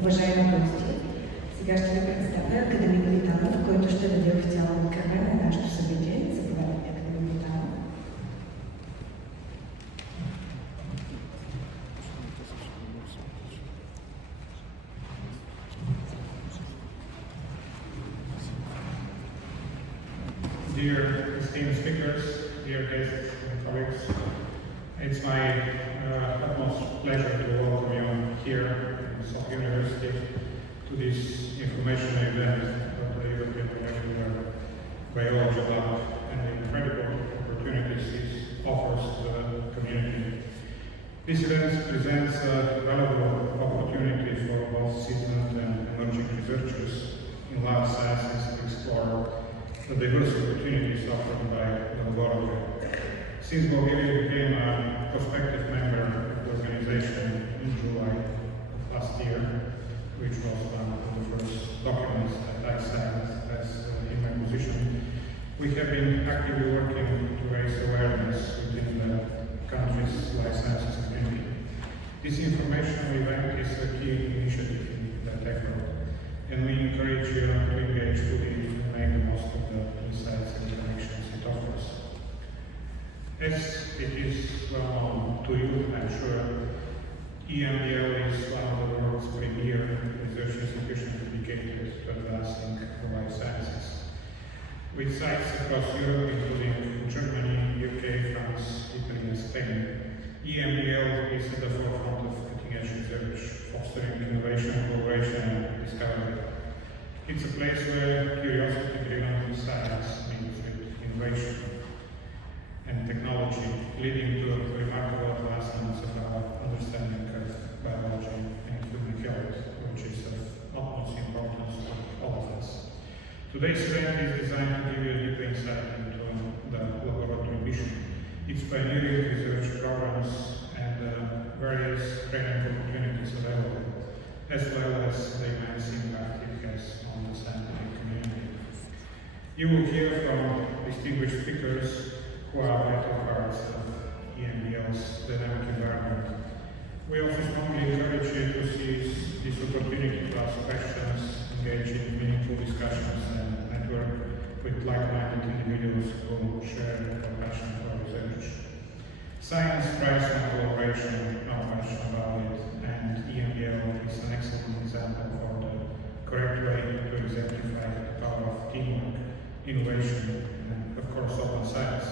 Уважаеми гости, сега ще ви представя академик Витанов, който ще даде официално откриване на нашето събитие. Заповядайте, академик Витанов. Dear esteemed speakers, dear guests and colleagues, it's my utmost pleasure to welcome you here in Sofia University to this informational event of the European Molecular Biology Lab and the incredible opportunities it offers to the community. This event presents a valuable opportunity for both seasoned and emerging researchers in lab sciences to explore the diverse opportunities offered by the laboratory. Since Bulgaria became a prospective member of the organization in July of last year, which was one of the first documents that I signed as in my position, we have been actively working to raise awareness within the country's life sciences community. This informational event is a key initiative in that effort, and we encourage you to engage fully and make the most of the insights and connections it offers. As it is well known to you, I'm sure, EMBL is one of the world's premier research institutions dedicated to advancing the life sciences. With sites across Europe, including Germany, UK, France, Italy, and Spain, EMBL is at the forefront of cutting-edge research, fostering innovation, collaboration, and discovery. It's a place where curiosity-driven science meets with innovation and technology, leading to remarkable advancements of our understanding of biology and human health, which is of utmost importance to all of us. Today's event is designed to give you a deep insight into the laboratory mission, its pioneering research programs, and various training opportunities available, as well as the immense impact it has on the scientific community. You will hear from distinguished speakers who are vital parts of EMBL's dynamic environment. We also strongly encourage you to seize this opportunity to ask questions, engage in meaningful discussions, and network with like-minded individuals who share your passion for research. Science thrives on collaboration, no question about it, and EMBL is an excellent example for the correct way to exemplify the power of teamwork, innovation, and of course open science.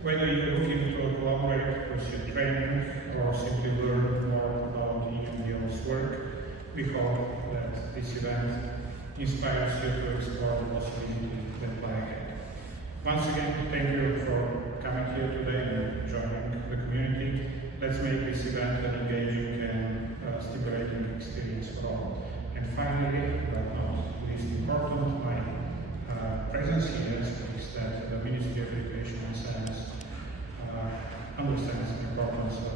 Whether you're looking to collaborate, pursue training, or simply learn more about EMBL's work, we hope that this event inspires you to explore the possibilities that lie ahead. Once again, thank you for coming here today and joining the community. Let's make this event an engaging and stimulating experience for all. And finally, but not least important, my presence here speaks that the Ministry of Education and Science understands the importance of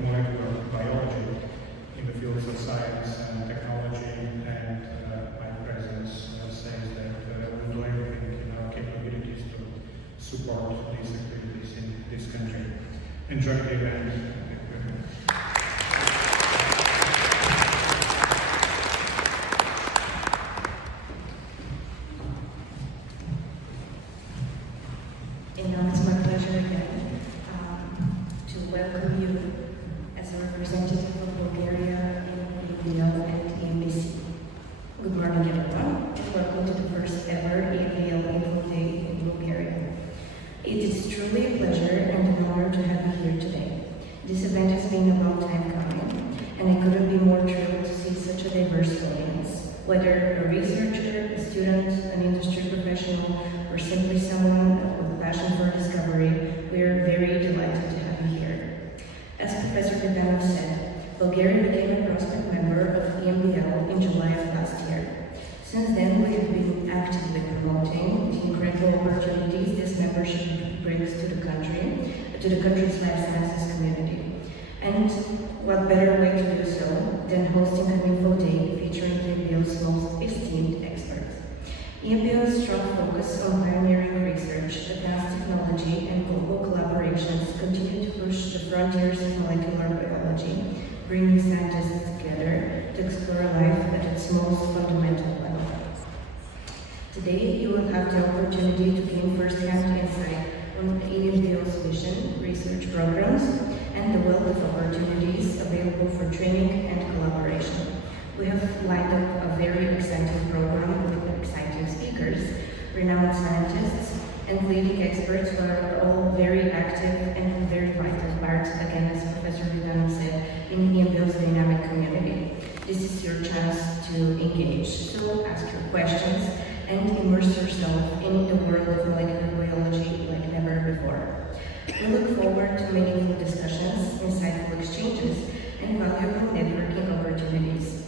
molecular biology in the fields of science and technology, and my presence says that we'll do everything in our capabilities to support these activities in this country. Enjoy the event. And now it's my pleasure again to welcome you as a representative of Bulgaria in EMBL and EMBC. Good morning, everyone, and welcome to the first ever EMBL Info Day in Bulgaria. It is truly a pleasure and an honor to have you here today. This event has been a long time coming, and I couldn't be more thrilled to see such a diverse audience. Whether a researcher, a student, an industry professional, or simply someone with a passion for discovery, we are very delighted to have you here. As Professor Vitanov said, Bulgaria became a prospect member of EMBL in July of last year. Since then, we have been actively promoting the incredible opportunities this membership brings to the country's life sciences community. And what better way to do so than hosting an Info Day featuring EMBL's most esteemed experts. EMBL's strong focus on pioneering research, advanced technology, and global collaborations continue to push the frontiers of molecular biology, bringing scientists together to explore most fundamental level. Today, you will have the opportunity to gain first-hand insight on EMBL's mission, research programs, and the wealth of opportunities available for training and collaboration. We have lined up a very exciting program with exciting speakers, renowned scientists, and leading experts who are all very active and very vital parts, again, as Professor Vidana said, in EMBL's dynamic community. This is your chance to engage. So ask your questions and immerse yourself in the world of molecular biology like never before. We look forward to meaningful discussions, insightful exchanges, and valuable networking opportunities.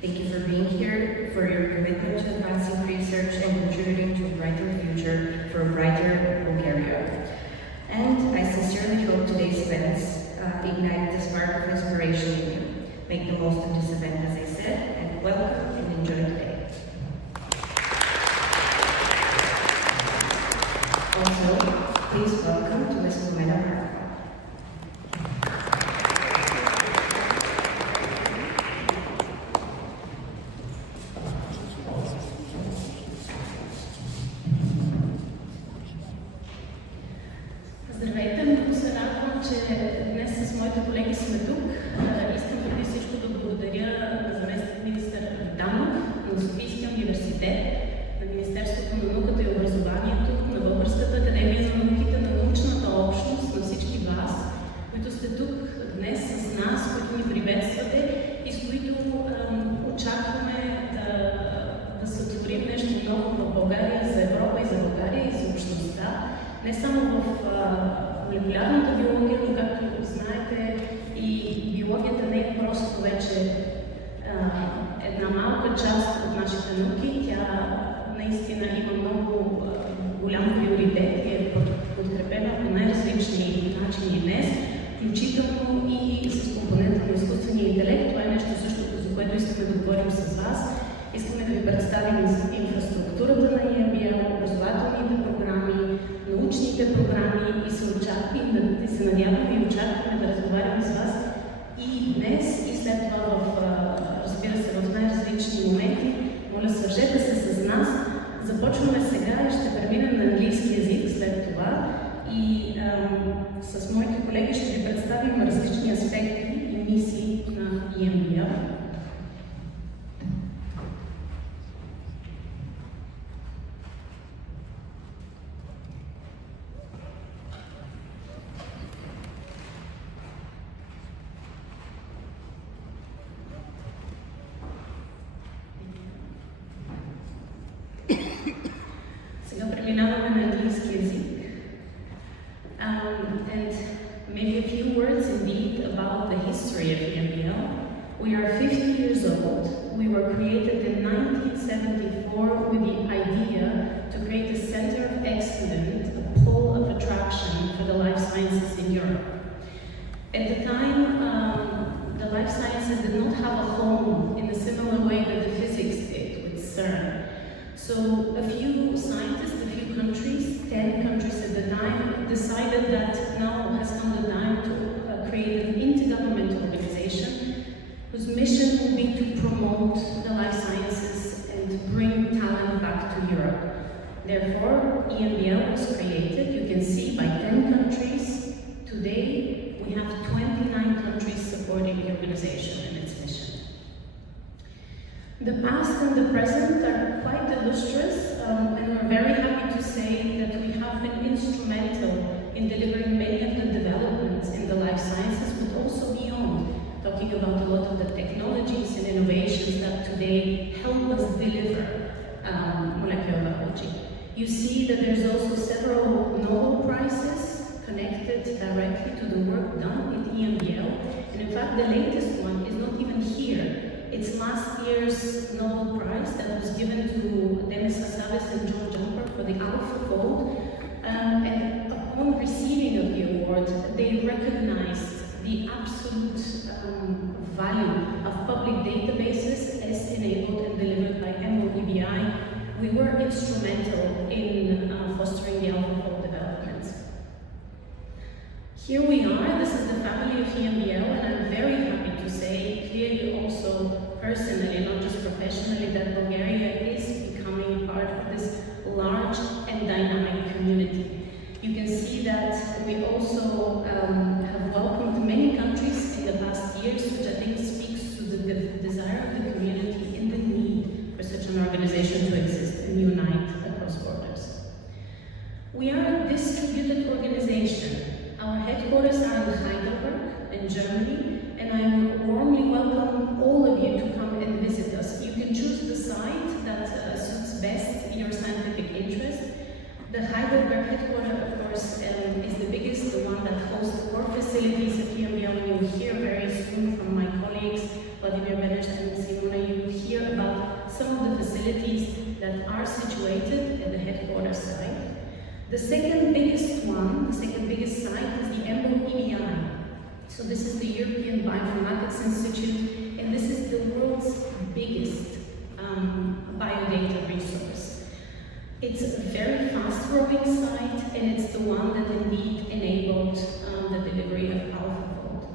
Thank you for being here, for your commitment to advancing research and contributing to a brighter future for a brighter Bulgaria. And I sincerely hope today's events ignite the spark of inspiration in you. Make the most of this event, as I said, and welcome and enjoy the day. Also, please welcome to Ms. Kliment. Здравейте, много се радвам, че днес с моите колеги сме тук. Искам преди всичко да благодаря на заместник-министър Данов, на Софийския университет, на Министерството на науката и образованието, на Българската академия на науките, на научната общност, на всички вас, които сте тук днес с нас, които ни приветствате и с които очакваме да сътворим нещо ново в България, за Европа и за България и за общността. Не само в молекулярната биология, но както знаете, и биологията не е просто вече една малка част от нашите науки. Тя наистина има много голям приоритет и е подкрепена по най-различни начини днес, включително и с компонента на изкуствения интелект. Това е нещо същото, за което искаме да говорим с вас. Искаме да ви представим инфраструктурата на EMBL, образователните програми, научните програми и се надяваме и очакваме да разговаряме с вас и днес, и след това разбира се, в най-различни моменти. Моля, свържете се с нас. Започваме сега и ще преминем на английски език след това. И с моите колеги ще ви представим различни аспекти и мисии на EMBL. Сега преминаваме на английски език. And maybe a few words indeed about the history of EMBL. We are 50 years old. We were created in 1974 with the idea to create a center of excellence, a pole of attraction for the life sciences in Europe. At the time, the life sciences did not have a home in a similar way that the physics did with CERN. So a few scientists, a few countries, 10 countries at the time, decided that now has come the time to create an intergovernmental organization whose mission will be to promote the life sciences and bring talent back to Europe. Therefore, EMBL was created, you can see, by 10 countries. Today, we have 29 countries supporting the organization and its mission. The past and the present are quite illustrious, and we're very happy to say that we have been instrumental in delivering many of the developments in the life sciences, but also beyond, talking about a lot of the technologies and innovations that today help us deliver molecular biology. You see that there's also several Nobel Prizes connected directly to the work done at EMBL, and in fact the latest one is not even here. It's last year's Nobel Prize that was given to Demis Hassabis and John Jumper for the AlphaFold. And upon receiving of the award, they recognized the absolute value of public databases as enabled and delivered by MES-Bulgaria. We were instrumental in fostering the AlphaFold development. Here we are, this is the family of EMBL, and I'm very happy to say, clearly also personally, not just professionally, The Heidelberg headquarters, of course, is the biggest, the one that hosts core facilities of EMBL. You will hear very soon from my colleagues, Vladimir Beneš and Simona, you will hear about some of the facilities that are situated at the headquarters site. The second biggest one, the second biggest site is the EMBL EBI. So this is the European Bioinformatics Institute, and this is the world's biggest biodata resource. It's a very fast-growing site, and it's the one that indeed enabled the delivery of AlphaFold.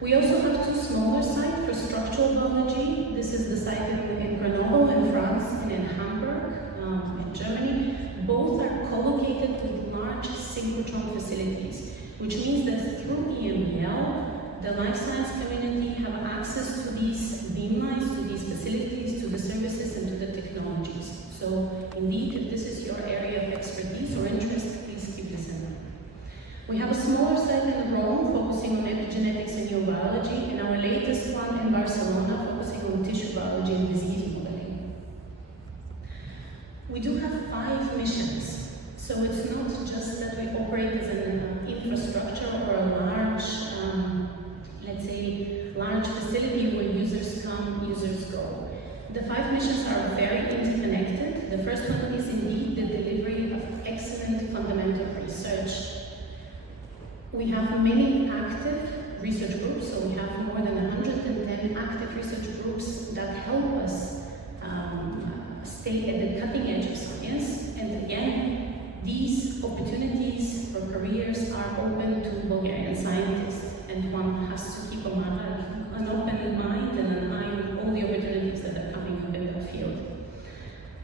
We also have two smaller sites for structural biology. This is the site in Grenoble in France and in Hamburg in Germany. Both are co-located with large synchrotron facilities, which means that through EMBL, the life science community have access to these beamlines, to these facilities, to the services, and to the technologies. So indeed, if this is your area of expertise or interest, please keep this in mind. We have a smaller site in Rome focusing on epigenetics and neurobiology, and our latest one in Barcelona focusing on tissue biology and disease modeling. We do have 5 missions, so it's not just that we operate as an infrastructure or a large, let's say, large facility where users come, users go. The 5 missions are very interconnected. The first one is indeed the delivery of excellent fundamental research. We have many active research groups, so we have more than 110 active research groups that help us stay at the cutting edge of science. And again, these opportunities for careers are open to Bulgarian scientists, and one has to keep an open mind and an eye on all the opportunities that are coming up in the field.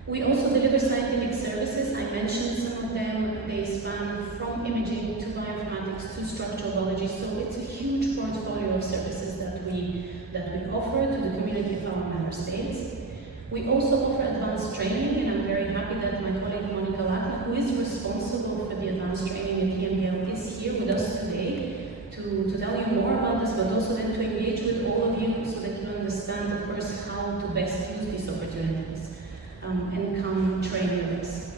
We also deliver scientific services. I mentioned some of them. They span from imaging to bioinformatics to structural biology, so it's a huge portfolio of services that we offer to the community of our member states. We also offer advanced training, and I'm very happy that my colleague Monica Lachner, who is responsible for the advanced training at EMBL, is here with us today to tell you more about this, but also then to engage with all of you so that you understand, of course, how to best use these opportunities and come train with us.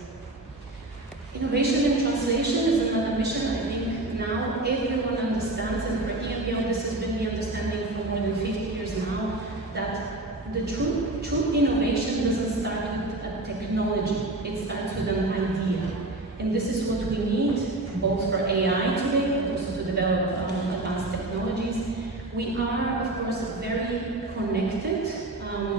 Innovation and translation is another mission. I think now everyone understands, and for EMBL this has been the understanding for more than 50 years now, that the true innovation doesn't start with a technology, it starts with an idea. And this is what we need, both for AI today, but also to develop advanced technologies. We are, of course, very connected,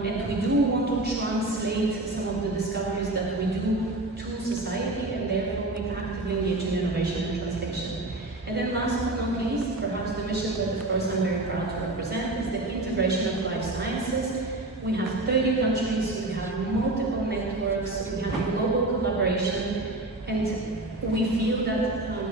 and we do want to translate some of the discoveries that we do to society, and therefore we actively engage in innovation and translation. And then last but not least, perhaps the mission that, of course, I'm very proud to represent is the integration of life sciences. We have 30 countries, we have multiple networks, we have global collaboration, and we feel that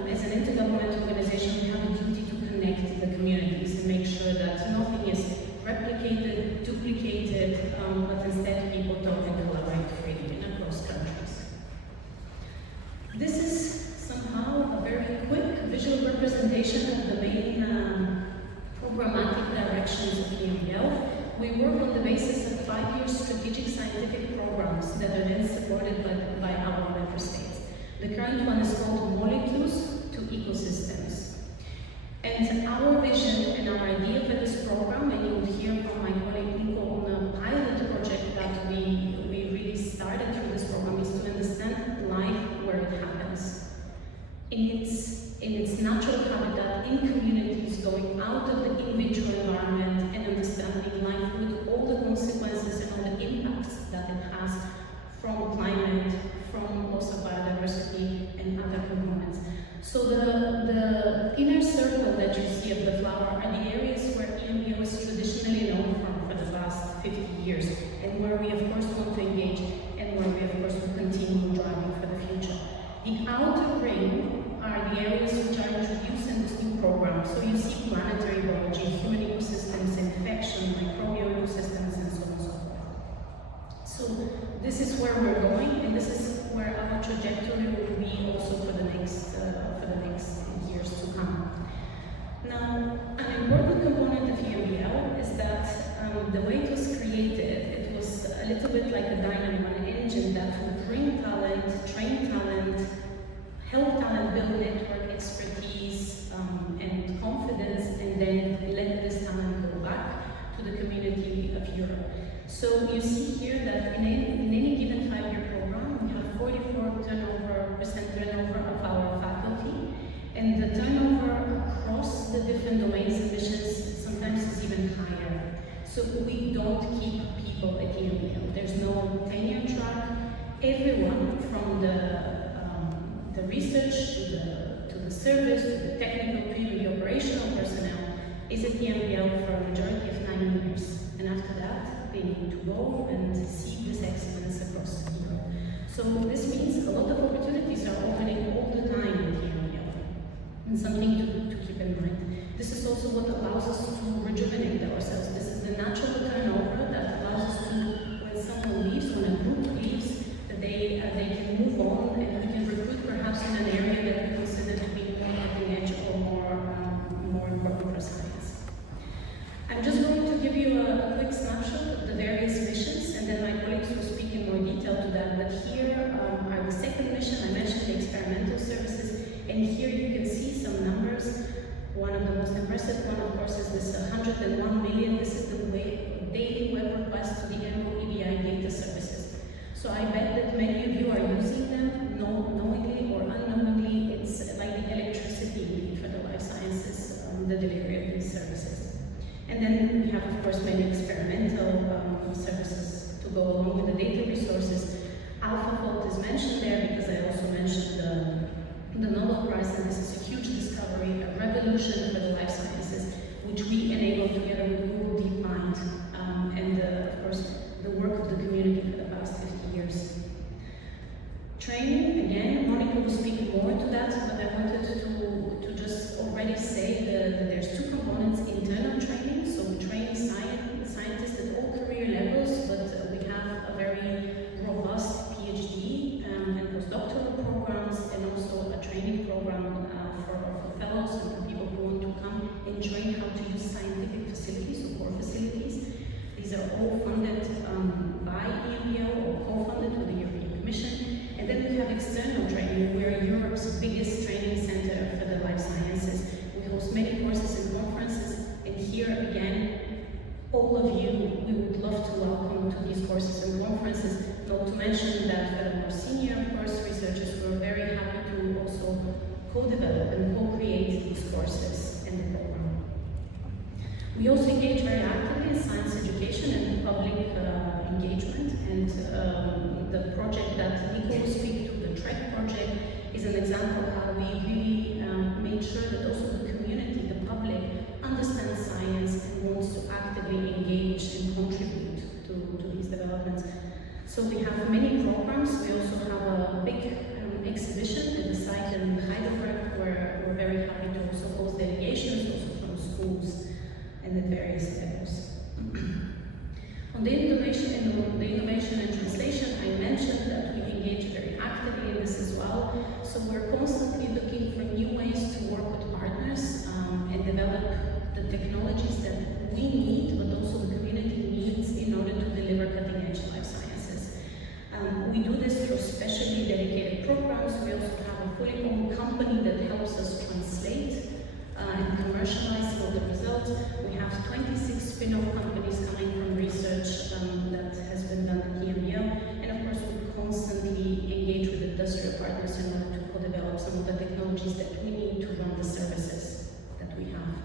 as an intergovernmental organization, we have a duty to connect the communities and make sure that nothing is replicated, duplicated, but instead people talk and collaborate freely across countries. This is somehow a very quick visual representation of the main programmatic directions of EMBL. We work on the basis of 5-year strategic scientific programs that are then supported by our member states. The current one is called Molecules to Ecosystems. And our vision and our idea for this program, and you will hear from my colleague Nico on a pilot project that we really started through this program, is to understand life where it happens. In its natural habitat, in communities, going out of the in vitro environment and understanding life with all the consequences and all the impacts that it has from climate, from loss of biodiversity and other components. So the inner circle that you see of the flower are the areas where ago. So you see here that in any given 5-year program, we have 44% turnover of our faculty, and the turnover across the different domains and missions sometimes is even higher. So we don't keep people at EMBL. There's no tenure track. Everyone from the research to the service, to the technical, to the operational personnel is at EMBL for a majority of 9 years. And after that, they need to go and see this excellence across Europe. So this means a lot of opportunities are opening all the time at EMBL, and something to keep in mind. This is also what allows us to rejuvenate ourselves. This is the natural turnover that allows us to, when someone leaves, when a group leaves, that they can move on and we can recruit perhaps in an area that we consider to be more cutting edge or more important for science. I'm just going to give you a quick snapshot of the various missions, and then my colleagues will speak in more detail to that. But here are the second mission. I mentioned the experimental services, and here you can see some numbers. One of the most impressive one, of course, is this 101 million. This is the daily web request to the EMBL data services. So I bet that many of you are using them, knowingly or unknowingly. It's like the electricity for the life sciences, the delivery of these services. And then we have, of course, many experimental services to go along with the data resources. AlphaFold is mentioned there because I also mentioned the Nobel Prize, and this is a huge discovery, a revolution for the life sciences, which we enabled together with Google DeepMind, and of course, the work of the community for the past 50 years. Training, again, Monica will speak more to that, but I wanted to just already say that there's two components: internal training, so we train scientists at all career levels, but we have a very robust PhD and postdoctoral programs, and also a training program for fellows and for people who want to come and train how to use scientific facilities or core facilities. These are all funded by EMBL or co-funded with the European Commission. And then we have external training. We're Europe's biggest training center for the life sciences. We host many courses and conferences, and here again, all of you, we would love to welcome to these courses and conferences. Not to mention that for the more senior, of course, researchers, we're very happy to also co-develop and co-create these courses and the program. We also engage very actively in science education and public engagement, and the project that Nico will speak to, the TREC project, is an example of how we really made sure that also the community, the public, understands science and wants to actively engage and contribute to these developments. So we have many programs. We also have a big exhibition at the site in Heidelberg, where we're very happy to also host delegations also from schools and at various levels. On the innovation and translation, I mentioned that we engage very actively in this as well. So we're constantly looking for new ways to work with partners and develop the technologies that we need, but also the community needs in order to deliver cutting-edge life sciences. We do this through specially dedicated programs. We also have a fully owned company that helps us translate and commercialize all the results. We have 26 spin-off companies coming from research that has been done at EMBL, and of course we constantly engage with industrial partners in order to co-develop some of the technologies that we need to run the services that we have.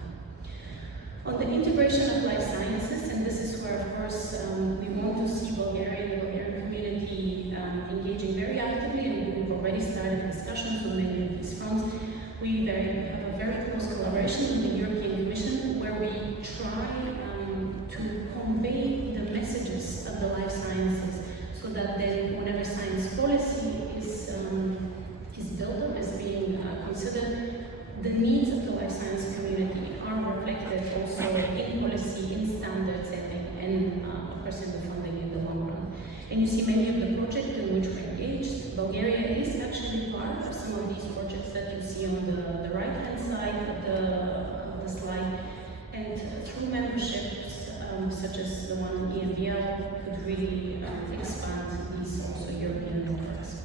On the integration of life sciences, and this is where of course we want to see Bulgaria and the Bulgarian community engaging very actively, and we've already started discussions on many of these fronts. We have a very close collaboration with the European Commission, where we try to convey the messages of the life sciences, so that then whenever science policy is built up, as being considered, the needs of the life science community are reflected also in policy, in standards, and of course in the funding in the long run. And you see many of the projects in which we're engaged. Bulgaria is actually part of some of these projects that you see on the right-hand side of the slide. And through memberships, such as the one in EMBL, could really expand these also European networks.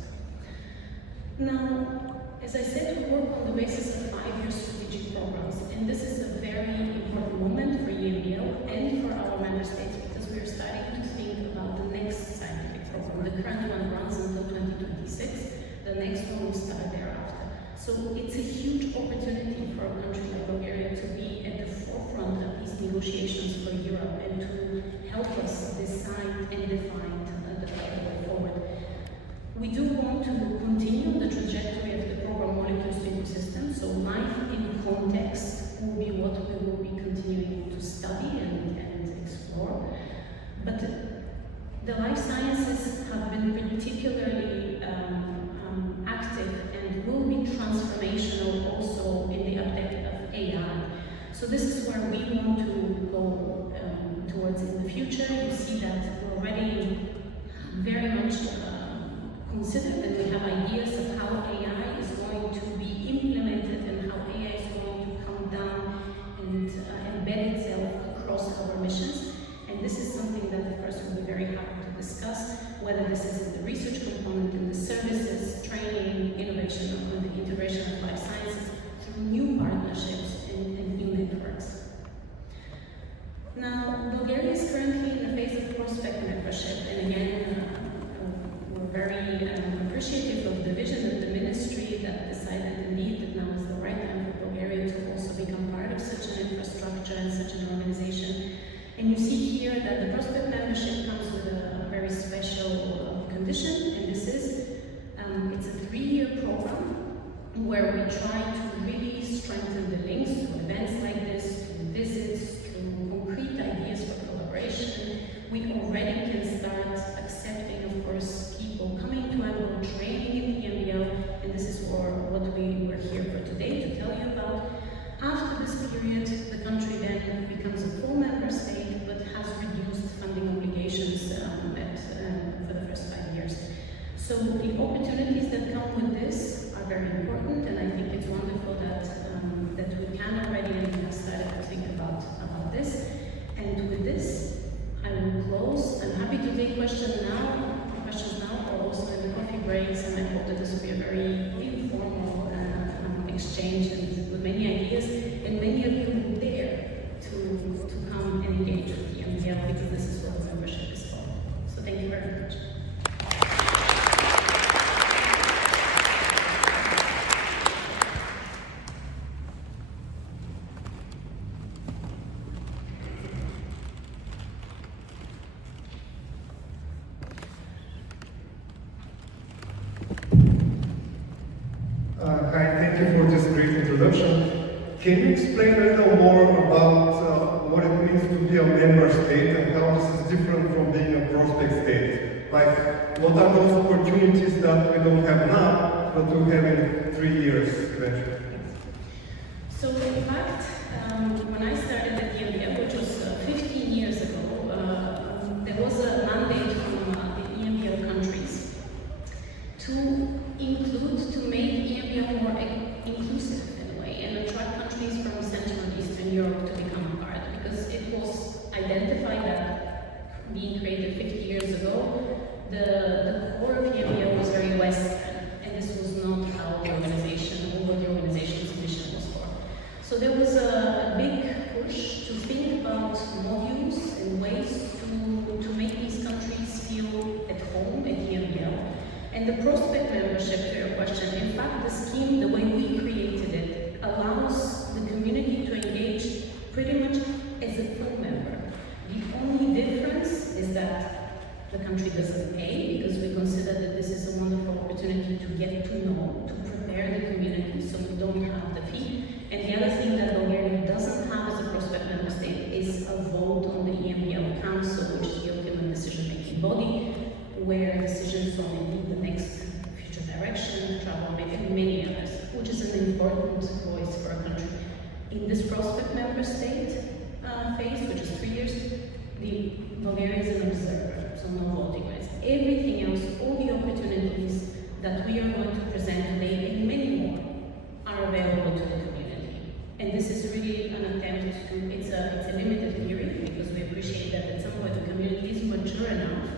Now, as I said, we work on the basis of 5-year strategic programs, and this is a very important moment for EMBL and for our member states, because we are starting So it's a huge opportunity for a country like Bulgaria to be at the forefront of these negotiations for Europe and to help us decide and define the way forward. We do want to continue the trajectory of the program Molecules to Ecosystems, so life in context will be what we will be continuing to study and explore. But the life sciences have been particularly active and will be transformational also in the uptake of AI. So this is where we want to go towards in the future. You see that we're already very much considered and we have ideas of how AI is going to be implemented and how AI is going to come down and embed itself across our missions. And this is something that, of course, we'll be very happy to discuss, whether this is in the research component, in the services, training, innovation, or the integration of life sciences through new partnerships and new networks. Now, Bulgaria is currently in the phase of prospect membership, and again, we're very appreciative of the vision of the ministry that decided indeed that now is the right time for Bulgaria to also become part of such an infrastructure and such an organization. And you see here that the prospect membership comes with a very special condition, and this is, it's a 3-year program where we try to really strengthen the links to events like this, to visits, to concrete ideas for collaboration. We already can start accepting, of course, people coming to EMBL, training in the EMBL, and this is what we were here for today to tell you about. After this period, the country then becomes a full member state, but has reduced funding obligations for the first 5 years. So the opportunities that come with this are very important, and I think it's wonderful that we can already and have started to think about this. And with this, I will close. I'm happy to take questions now, or also in the coffee breaks, and I hope that this will be a very informal exchange and with many ideas, and many of you will dare to come and engage with the EMBL, because this is what the membership is for. So thank you very much. Hi, thank you for this great introduction. Can you explain a little more about what it means to be a member state and how this is different from being a prospect state? Like, what are those opportunities that we don't have now, but we'll have in 3 years eventually? So in fact, when I started at EMBL, which was 15 years ago, there was a mandate from the EMBL countries to make EMBL more inclusive in a way and attract countries from Central and Eastern Europe to become a part, because it was identified that being created 50 years ago, the core of EMBL was very Western, and this was not how the organization or what the organization's mission was for. So there was a big push to think about modules and ways to make these countries feel at home at EMBL. And the prospect membership, to your question, in fact, the scheme, the way we created it, allows the community to engage pretty much as a full member. The only difference is that the country doesn't pay, because we consider that this is a wonderful opportunity to get to know, to prepare the community, so we don't have the fee. And the other thing that Bulgaria doesn't have as a prospect member state is a vote on the EMBL Council, which is the ultimate decision-making body, where decisions on indeed the next future direction, travel, and many others, which is an important voice for a country. In this prospect member state phase, which is 3 years, the Bulgaria is an observer, so no voting rights. Everything else, all the opportunities that we are going to present today and many more are available to the community. And this is really an attempt to, it's a limited period, because we appreciate that at some point the community is mature enough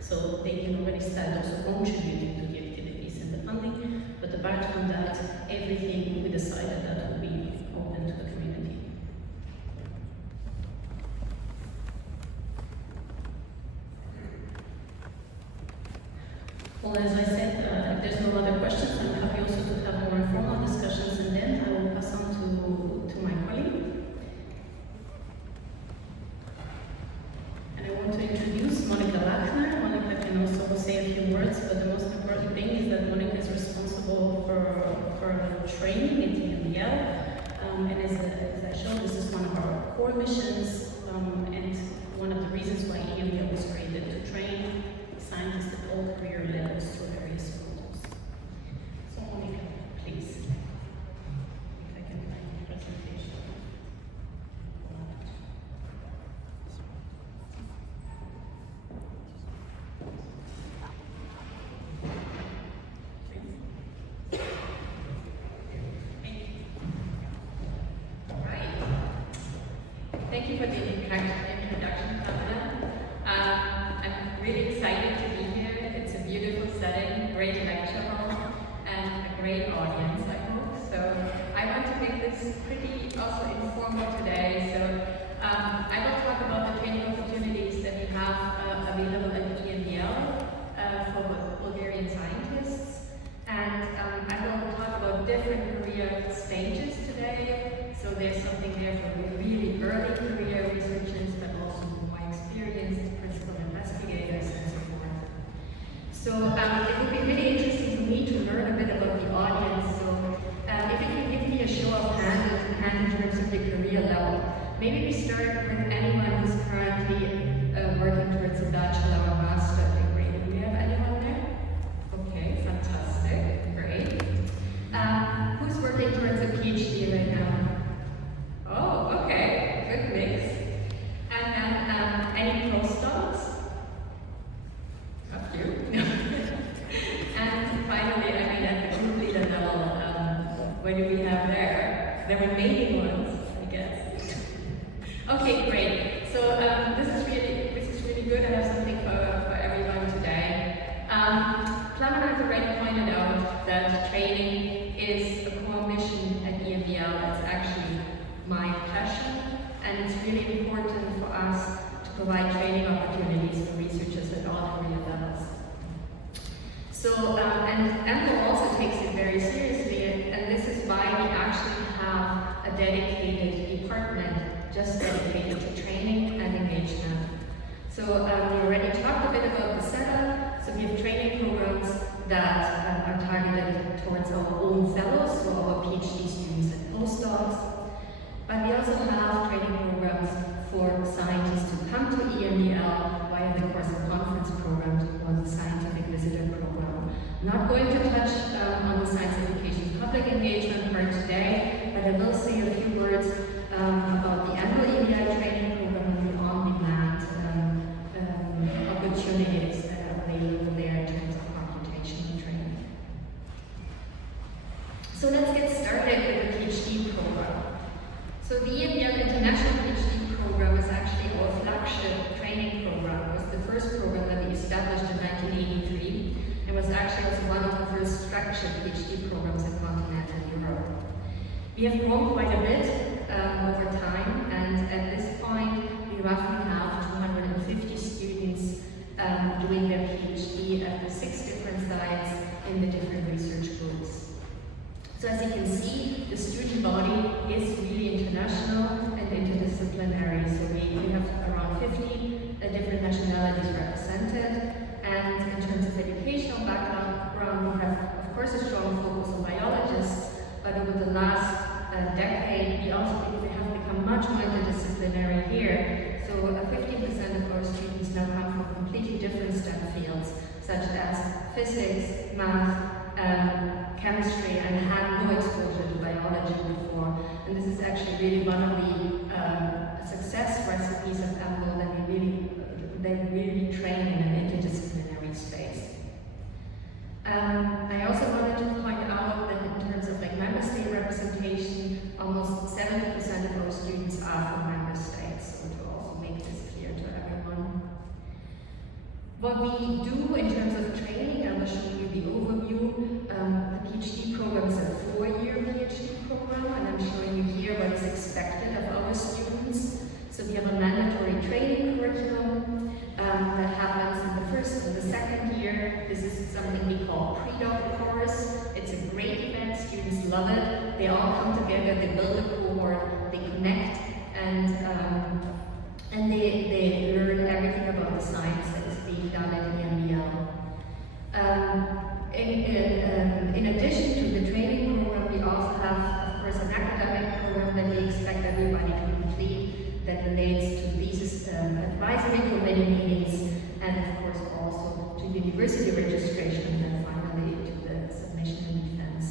so they can already start also contributing to the activities and the funding. But apart from that, everything we decided that will be open to the community. Well, as I said, if there's no other questions, I'm happy also to have more informal discussion. million words, but the most important thing is that Monica is responsible for the training at EMBL. And as I showed, this is one of our core missions, and one of the reasons why EMBL was created, to train scientists at all career levels through various schools. So Monica, please. If I can find the presentation. Thank you for the introduction, Pamela. I'm really excited to be here. It's a beautiful setting, great lecture hall, and a great audience, I hope. So I want to make this pretty also informal today. So I will talk about the training opportunities that we have available at EMBL for Bulgarian scientists. And I will talk about different career stages today. So there's something there for really early career researchers, but also more experienced principal investigators and so forth. So it would be really interesting for me to learn a bit about the audience. So if you can give me a show of hand in terms of the career level. Maybe we start with anyone who's currently working towards a bachelor or master degree. Do we have anyone there? Okay, fantastic, great. Who's working towards a PhD right now? Oh, okay, good mix. And then any postdocs? A few. And finally, I mean, at the group leader level, what do we have there? The remaining ones, I guess. Okay, great. So this is really good. I have something for everyone today. Kliment has already pointed out that training is a core mission at EMBL. It's actually my passion, and it's really important for us to provide training opportunities for researchers at all career levels. So, and EMBL also takes it very seriously, and this is why we actually have a dedicated department just dedicated to training and engagement. So we already talked a bit about the setup. So we have training programs that are targeted towards our own fellows, so our PhD students and postdocs. But we also have training programs for scientists to come to EMBL via the course and conference programs or the scientific visitor program. I'm not going to touch on the science education public engagement part today, but I will say a few words about the annual EMBL training program and the on-demand opportunities that are available there in terms of computational training. So let's get started with the PhD program. So the EMBL International PhD program is actually our flagship training program. It was the first program that we established in 1983. It was actually also one of the first structured PhD programs in continental Europe. We have grown quite a bit over time, and at this point, we roughly have 250 students doing their PhD at the 6 different sites in the different research groups. So as you can see, the student body is really international and interdisciplinary. So we have around 50 different nationalities represented. And in terms of educational background, we have, of course, a strong focus on biologists, but over the last decade, we have become much more interdisciplinary here. So 50% of our students now come from completely different STEM fields, such as physics, math, chemistry, and had no exposure to biology before. And this is actually really one of the success recipes of EMBL, that they really train in an interdisciplinary space. I also wanted to point out that in terms of member state representation, almost 70% of our students are from member states, so to also make this clear to everyone. What we do in terms of training, I will show you the overview. The PhD program is a 4-year PhD program, and I'm showing you here what is expected of our students. So we have a mandatory training curriculum that happens in the first and the second year. This is something we call pre-doc course. It's a great event, students love it. They all come together, they build a cohort, they connect, and they learn everything about the science that is being done at EMBL. In addition to the training program, we also have, of course, an academic program that we expect everybody to complete that relates to thesis advisory committee meetings, and of course also to university registration, and finally to the submission and defense.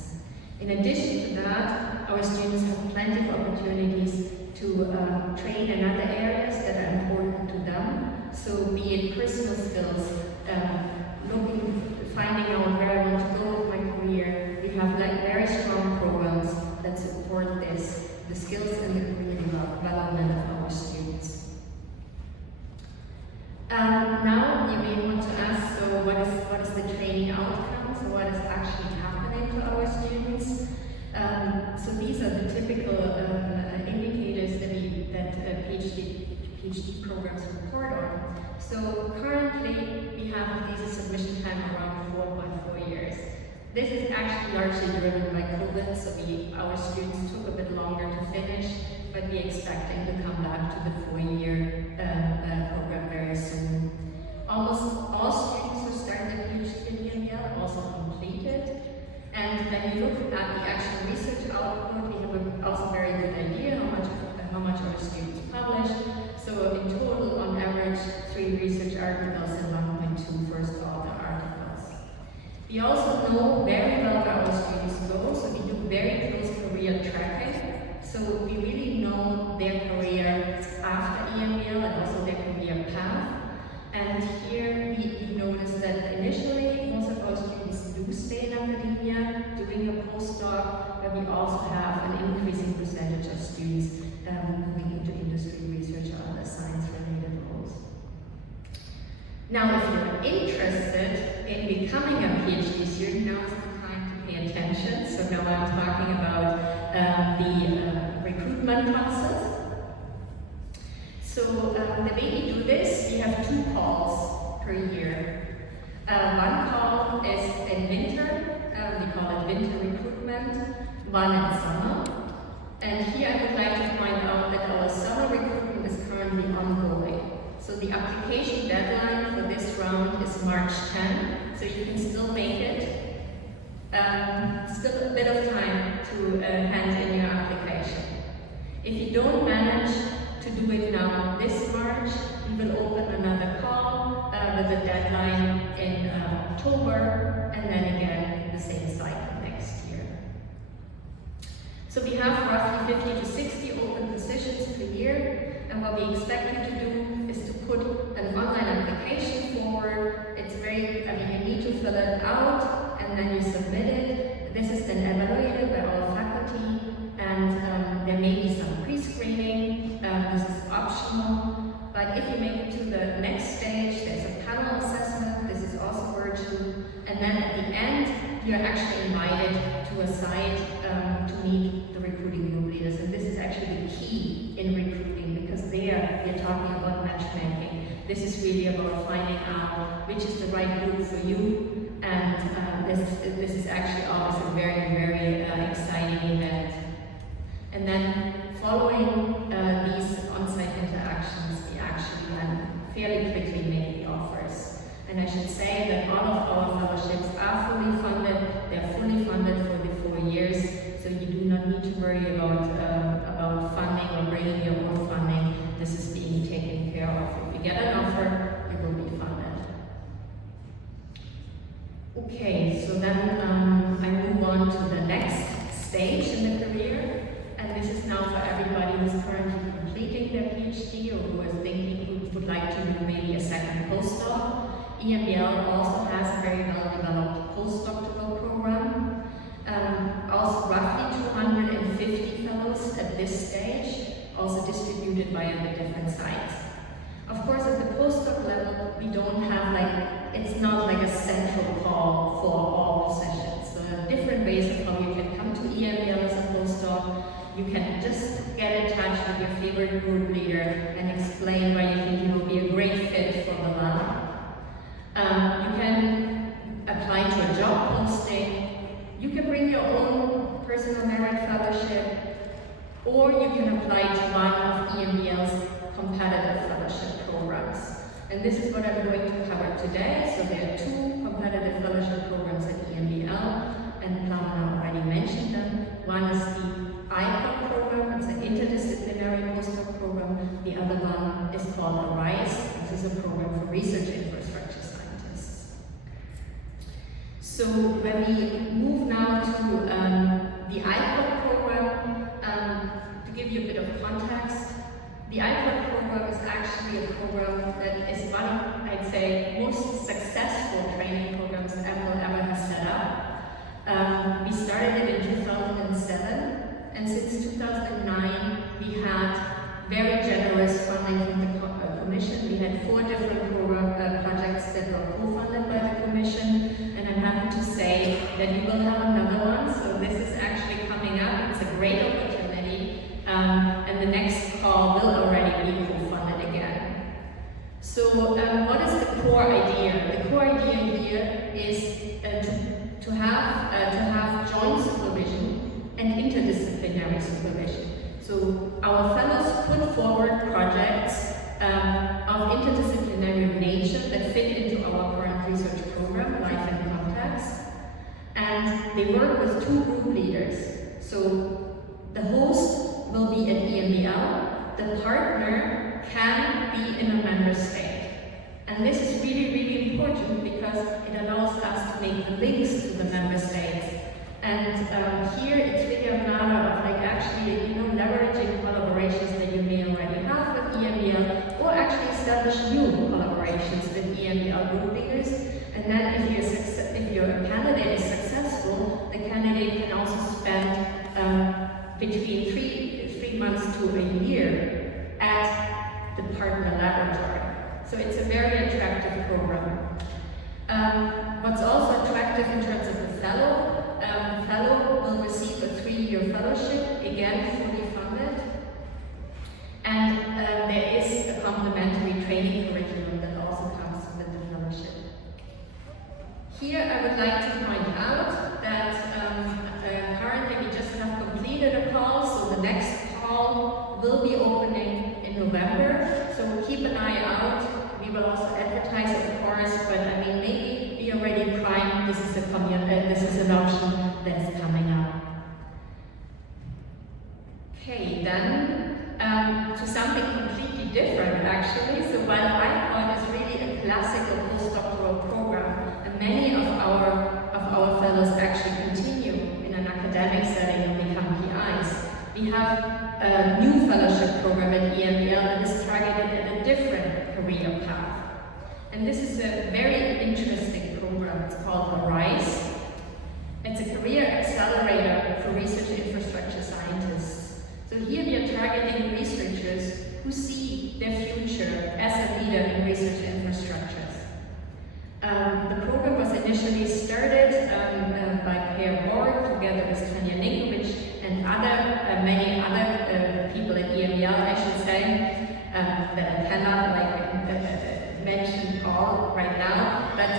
In addition to that, our students have plenty of opportunities to train in other areas that are important to them. So be it personal skills, finding out where I want to go with my career. We have like very strong programs that support this, the skills and the career development of our students. Now you may want to ask, so what is the training outcome? So what is actually happening to our students? So these are the typical indicators that PhD programs report on. So currently we have a thesis submission time around 4.4 years. This is actually largely driven by COVID, so our students took a bit longer to finish, but we're expecting to come back to the 4-year program very soon. Almost all students who started their PhD in EMBL also completed. And when you look at the actual research output, we have also a very good idea how much our students publish. So in total, on average, 3 research articles and 1.2 first author articles. We also know very well where our students go, so we do very close career tracking. So we really know their career after EMBL and also their career path. And here we notice that initially most of our students do stay in academia, doing a postdoc, but we also have an increasing percentage of students moving into industry research or other science-related roles. Now, if you're interested in becoming a PhD student, now is the time to pay attention. So now I'm talking about the recruitment process. So the way we do this, we have 2 calls per year. One call is in winter, we call it winter recruitment, one in summer. And here I would like to point out that our summer recruitment is currently ongoing. So the application deadline for this round is March 10, so you can still make it. Still a bit of time to hand in your application. If you don't manage to do it now this March, we will open another call with a deadline in October, and then again the same cycle next year. So we have roughly 50 to 60 open positions per year, and what we expect you to do is to put an online application forward. It's very, you need to fill it out and then you submit it. This is then evaluated by our faculty, and there may be some pre-screening. This is optional, but if you make it to the next stage, there's a panel assessment. This is also virtual, and then at the end, you're actually invited to a site to meet the recruiting group leaders. And this is actually the key in recruiting, because there we're talking about matchmaking. This is really about finding out which is the right group for you, and this is actually always a very, very exciting event. And then following these on-site interactions, we actually fairly quickly make the offers. And I should say that all of our fellowships are fully funded. They're fully funded for the 4 years, so you do not need to worry about funding or bringing your own funding. This is being taken care of. If you get an offer, you will be funded. Okay, so then I move on to the next stage in the career. And this is now for everybody who's currently completing their PhD or who is thinking who would like to do maybe a second postdoc. EMBL also has a very well-developed postdoctoral program. Also roughly 250 fellows at this stage, also distributed via the different sites. Of course, at the postdoc level, we don't have it's not like a central call for all positions. So there are different ways of how you can come to EMBL as a postdoc. You can just get in touch with your favorite group leader and explain why you think you will be a great fit for the lab. You can apply to a job posting. You can bring your own personal merit fellowship, or you can apply to one of EMBL's competitive fellowship programs. And this is what I'm going to cover today. So there are 2 competitive fellowship programs at EMBL, and Klamana already mentioned them. One is the IPOD program, it's an interdisciplinary postdoc program. The other one is called ARISE, which is a program for research infrastructure scientists. So when we move now to the IPOD program, to give you a bit of context, the IPOD program is actually a program that is one of, I'd say, most successful training programs EMBL ever has set up. We started it in 2007, and since 2009 we had very generous funding from the Commission. We had 4 different projects that were co-funded by the Commission, and I'm happy to say that we will have another one. So this is actually coming up. It's a great opportunity, and the next call will already be co-funded again. So what is the core idea? The core idea here is to have joint supervision and interdisciplinary supervision. So our fellows put forward projects of interdisciplinary nature that fit into our current research program, Life and Context, and they work with 2 group leaders. So the host will be at EMBL, the partner can be in a member state. And this is really, really important because it allows us to make the links to the member states. And here it's really a matter of actually, leveraging collaborations that you may already have with EMBL, or actually establish new collaborations with EMBL group leaders. And then if your candidate is successful, the candidate can also spend between three months to a year at the partner laboratory. So it's a very attractive program. What's also attractive in terms of the fellow, fellow will receive a 3-year fellowship, again fully funded, and there is a complementary training curriculum that also comes with the fellowship. Here I would like to point out that currently we just have completed a call, so the next call will be opening in November, so keep an eye out. We will also advertise, of course, but maybe be already primed. This is an option that is coming up. Okay, then to something completely different, actually. So while IPOD is really a classical postdoctoral program, and many of our fellows actually continue in an academic setting and become PIs, we have a new fellowship program at EMBL that is targeted at a different career path. And this is a very interesting program. It's called ARISE. It's a career accelerator for research infrastructure scientists. So here we are targeting researchers who see their future as a leader in research infrastructures. The program was initially started by Per Borg together with Tanja Ninkovic and many other people at EMBL, I should say, that I cannot mention all right now, but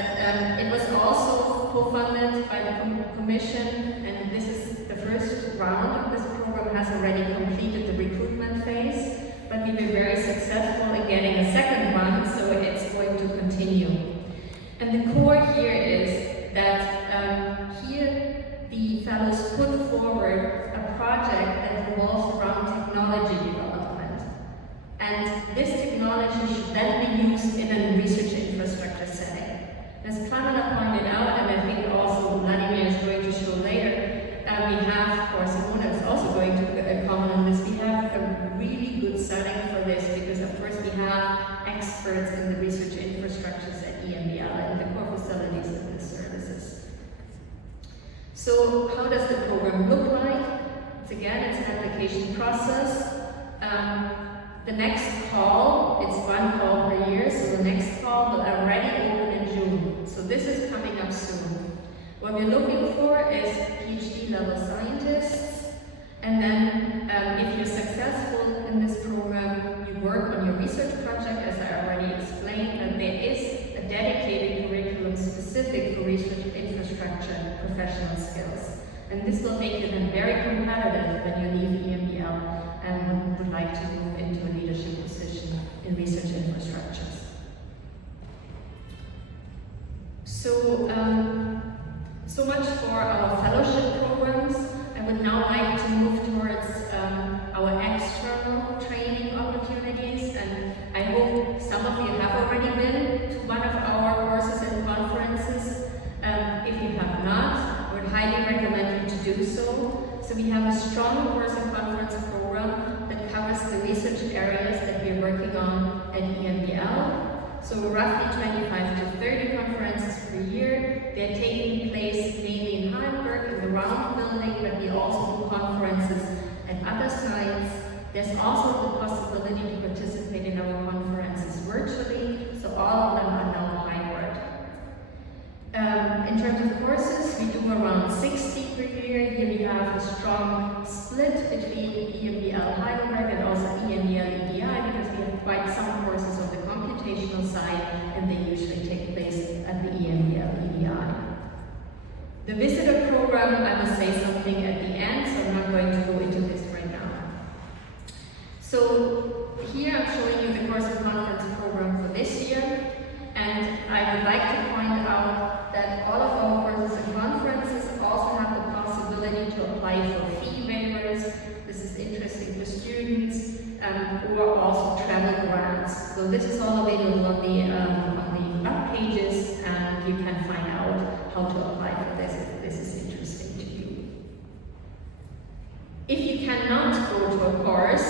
it was also co-funded by the Commission, and this is the first round of this program has already completed the recruitment phase, but we were very successful in getting a second one, so it's going to continue. And the core here is that here the fellows put forward a project that revolves around technology development. And this technology should then be used in a research infrastructure setting. As Klamana pointed out, and I think also Vladimir is going to show later, we have, or Simona is also going to comment on this, we have a really good setting for this because of course we have experts in the research infrastructures at EMBL and the core facilities and the services. So how does the program look like? It's an application process. The next call, it's 1 call per year, so the next call will already open in June. So this is coming up soon. What we're looking for is PhD level scientists, and then if you're successful in this program, you work on your research project, as I already explained, and there is a dedicated curriculum specific for research infrastructure professional skills. And this will make you then very competitive when you leave EMBL and would like to move into a leadership position in research infrastructures. So much for our fellowship programs. I would now like to move towards our external training opportunities, and I hope some of you have already been to one of our courses and conferences. If you have not, I would highly recommend you to do so. So we have a strong course and conference program that covers the research areas that we're working on at EMBL. So roughly 25 to 30 conferences per year. They're taking place mainly in Heidelberg, in the Round building, but we also do conferences at other sites. There's also the possibility to participate in our conferences virtually, so all of them are now hybrid. In terms of courses, we do around 60 per year. Here we have a strong split between EMBL Heidelberg and also EMBL EDI, because we have quite some courses on the computational side, and they usually take place at the EMBL EDI. The visitor program, I will say something at the end, so I'm not going to go into this right now. So here I'm showing you the course and conference program for this year, and I would like to point out that all of our courses and conferences also have the possibility to apply for fee waivers. This is interesting for students, or also travel grants. So this is all available on the web pages, and you can find out how to apply for this if this is interesting to you. If you cannot go to a course,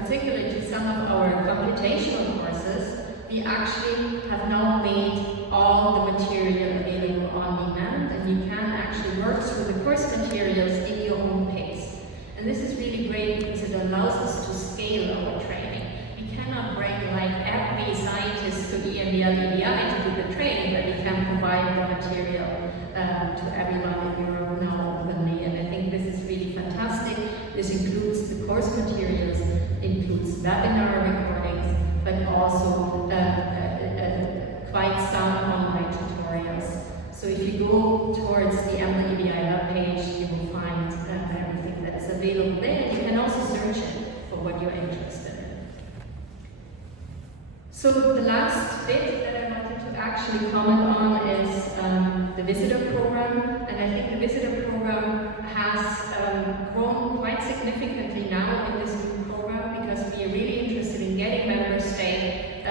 particularly to some of our computational courses, we actually have now made all the material available on demand, and you can actually work through the course materials in your own pace. And this is really great because it allows us to scale our training. We cannot bring like every scientist to EMBL EDI to do the training, but we can provide the material to everyone in Europe now openly, and I think this is really fantastic. This includes the course materials, includes webinar recordings, but also quite some online tutorials. So if you go towards the EMBL EDI webpage, you will find everything that's available there, and you can also search it for what you're interested in. So the last bit that I wanted to actually comment on is the visitor program, and I think the visitor program has grown quite significantly now in this new program, because we are really interested in getting member state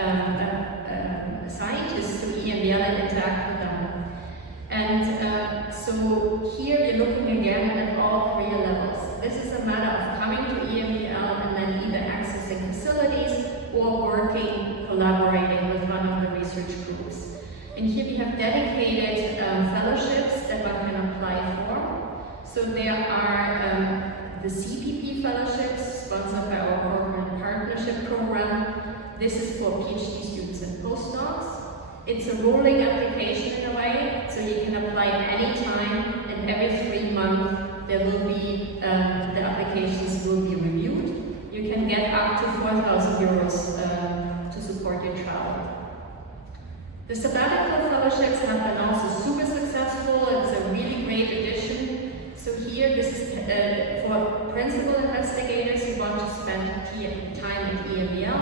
scientists to EMBL and interact with them. And so here we're looking again at all career levels. This is a matter of coming to EMBL and then either accessing facilities or working, collaborating with one of the research groups. And here we have dedicated fellowships that one can apply for. So there are the CPP fellowships sponsored by our corporate partnership program. This is for PhD students and postdocs. It's a rolling application in a way, so you can apply at any time, and every 3 months there will be, the applications will be reviewed. You can get up to 4,000 euros to support your travel. The sabbatical fellowships have been also super successful. It's a really great addition. So here, this is for principal investigators who want to spend time at EMBL,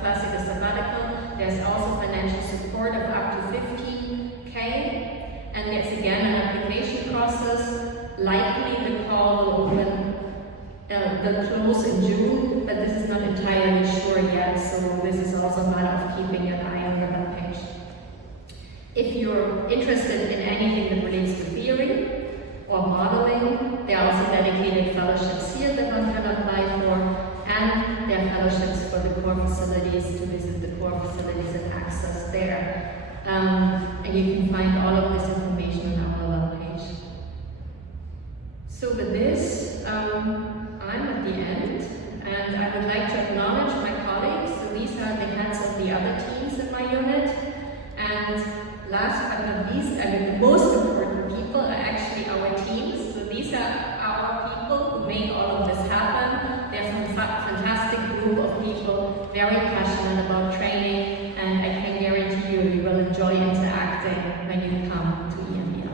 classic sabbatical. There's also financial support of up to 15K. And there's again an application process. Likely the call will open, the close in June, but this is not entirely sure yet. So this is also a matter of keeping an eye on the webpage. If you're interested in anything that relates to theory or modeling, there are also dedicated fellowships here that one can apply for, and there are fellowships for the core facilities to visit the core facilities and access there. And you can find all of this information on our webpage. So with this, I'm at the end, and I would like to acknowledge my colleagues. So these are the heads of the other teams in my unit, and last but not least, and the most important people are actually our teams. So these are our people who make all of this happen. They're a fantastic group of people, very passionate about training, and I can guarantee you will enjoy interacting when you come to EMBL.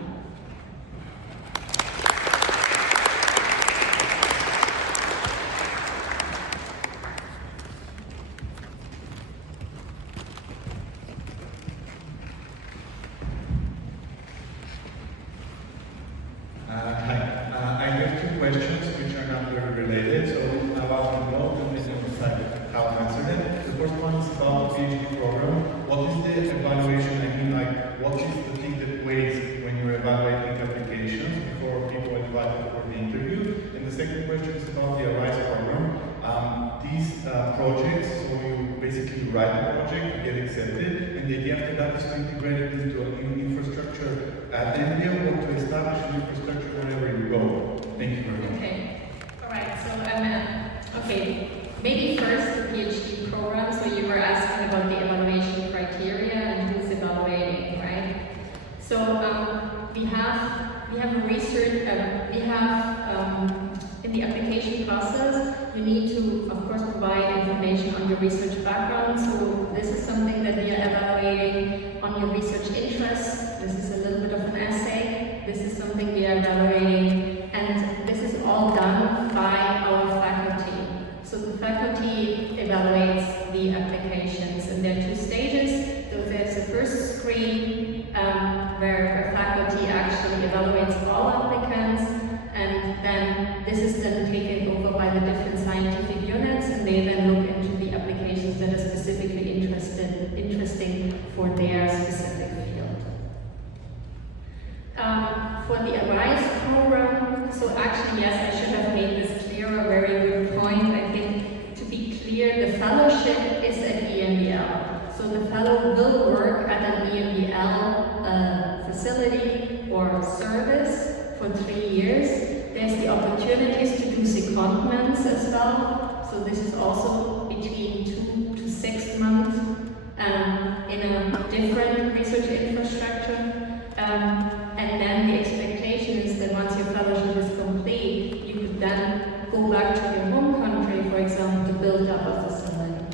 project to get accepted, and the idea after that is to integrate it into a new infrastructure at EMBL or to establish an infrastructure wherever you go. Thank you very much. Okay, all right, so okay, maybe first the PhD program, so you were asking about the evaluation criteria and who's evaluating, right? So we have a research, in the application process, you need to, of course, provide information on your research background. So this is something that we are evaluating on your research interests. This is a little bit of an essay. This is something we are evaluating, and this is all done by our faculty. So the faculty evaluates the applications, and there are two stages. So there's the first screen where faculty actually evaluates all applicants, and then this is then taken over by the different scientific units, and they then look into the applications that are specifically interesting for their specific field. For the ARISE program, so actually, yes, I should have made this clearer, very good point. I think to be clear, the fellowship is at EMBL. So the fellow will work at an EMBL facility or service for 3 years. There's the opportunities to do secondments as well. So this is also between 2 to 6 months in a different research infrastructure. And then the expectation is that once your fellowship is complete, you could then go back to your home country, for example, to build up a facility.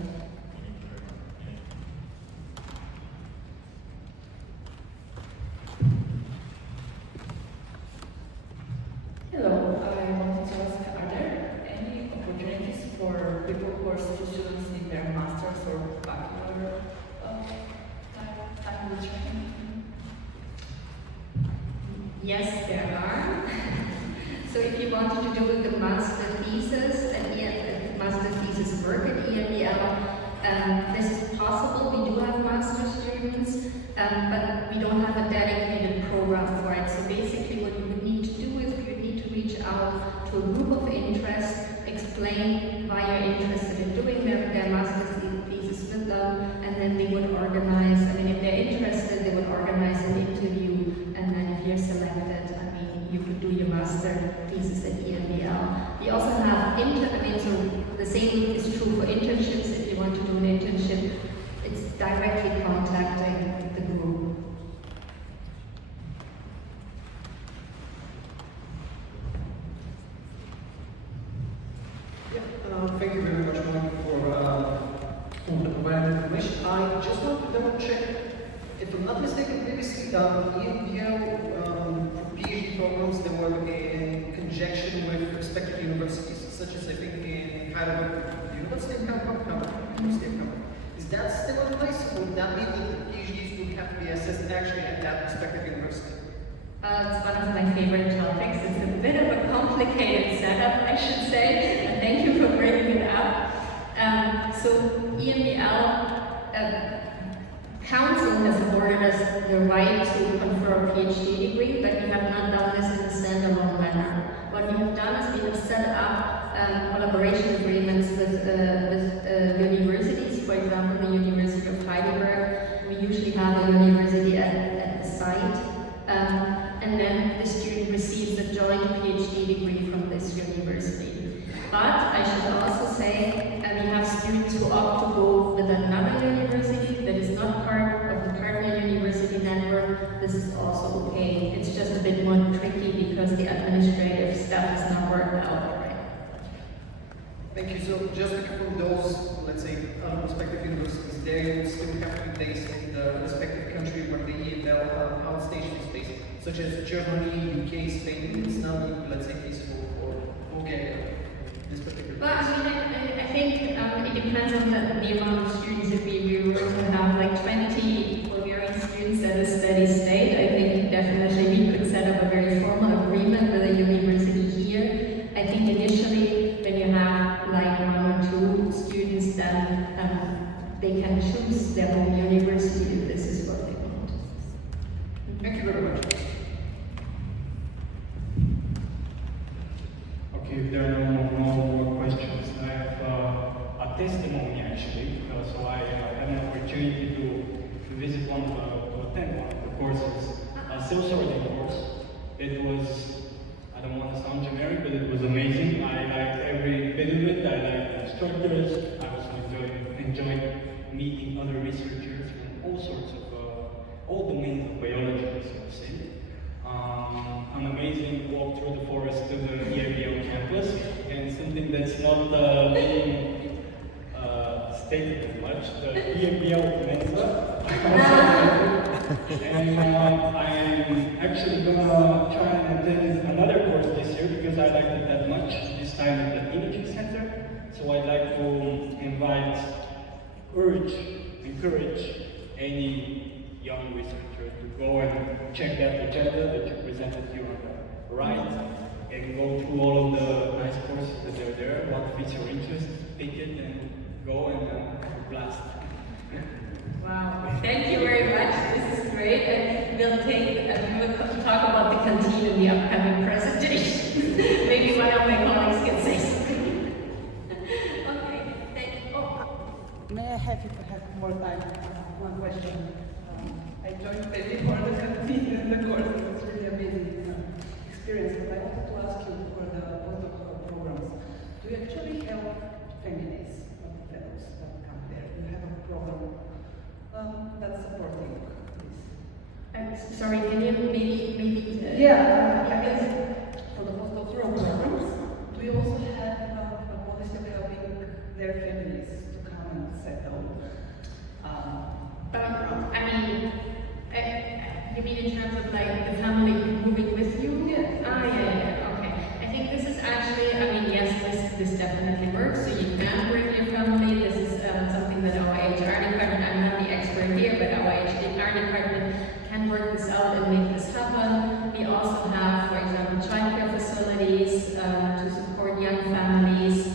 Hello, I wanted to ask, are there any opportunities for people who are still students in their master's or bachelor time of training? Yes, there are. So if you wanted to do the master thesis work at EMBL, this is possible. We do have master students, but we don't have a dedicated program for it. So basically what you would need to do is you would need to reach out to a group of interest, explain why you're interested in doing their master's thesis with them, and then they would organize, if they're interested, they would organize an interview, and then if you're selected, you could do your master thesis at EMBL. We also have, so the same is true for internships. If you want to do an internship, it's directly contacting the group. Thank you very much, Mike, for the provided information. I just want to double check. If I'm not mistaken, previously EMBL PhD programs, they were in conjunction with respective universities, such as I think in Heidelberg, University of Hamburg, University of Hamburg. Is that still in place, or would that mean that the PhDs would have to be assessed actually at that respective university? It's one of my favorite topics. It's a bit of a complicated setup, I should say, and thank you for bringing it up. So EMBL Council has awarded us the right to confer a PhD degree, but we have not done this in a standalone manner. What we have done is we have set up collaboration agreements with universities, for example, the University of Heidelberg. We usually have a university at the site, and then the student receives a joint PhD degree from this university. But I should also say we have students who opt to go with another university that is not part of the partner university network. This is also okay. It's just a bit more tricky because the administrative stuff is not worked out right. Thank you. So just to confirm those, let's say, respective universities, they would still have to be based in the respective country where the EMBL outstation is based, such as Germany, UK, Spain. It's not, let's say, case for Bulgaria. This particular Well, I think it depends on the amount of students. If we were to have like 20 Bulgarian students at a steady state, I think definitely we could set up a very formal agreement with a university here. I think initially, when you have like 1 or 2 students, then they can choose their home university if this is what they want. Thank you very much. Okay, if there are no more questions, I have a testimony actually. So I have an opportunity instructors. I also enjoy meeting other researchers from all sorts of, all domains of biology, so to say. An amazing walk through the forest to the EMBL campus, and something that's not being stated as much, the EMBL Mensa. And I'm actually gonna try and attend another course this year because I liked it that much, this time at the Imaging Center. So I'd like to encourage any young researcher to go and check that agenda that you presented here on the right and go through all of the nice courses that are there. What fits your interest, pick it and go and have a blast. Wow, thank you very much. This is great, and we'll talk about the canteen in the upcoming presentation. Maybe one of my colleagues can say something. Okay, thank you. Oh. May I have more time? One question. I joined maybe for the canteen and the course. It was really amazing experience. But I wanted to ask you for the postdoc programs. Do you actually help families of fellows that come there? Do you have a program that's supporting this? Sorry, can you maybe I guess for the postdoctoral programs, do you also have a policy of helping their families to come and settle? You mean in terms of like the family moving with you? Yes. Okay. I think this is actually, yes, this definitely works. So you can bring your family. This is something that our HR department, I'm not the expert here, but our HR department can work this out and make this happen. We also have, for example, childcare facilities to support young families.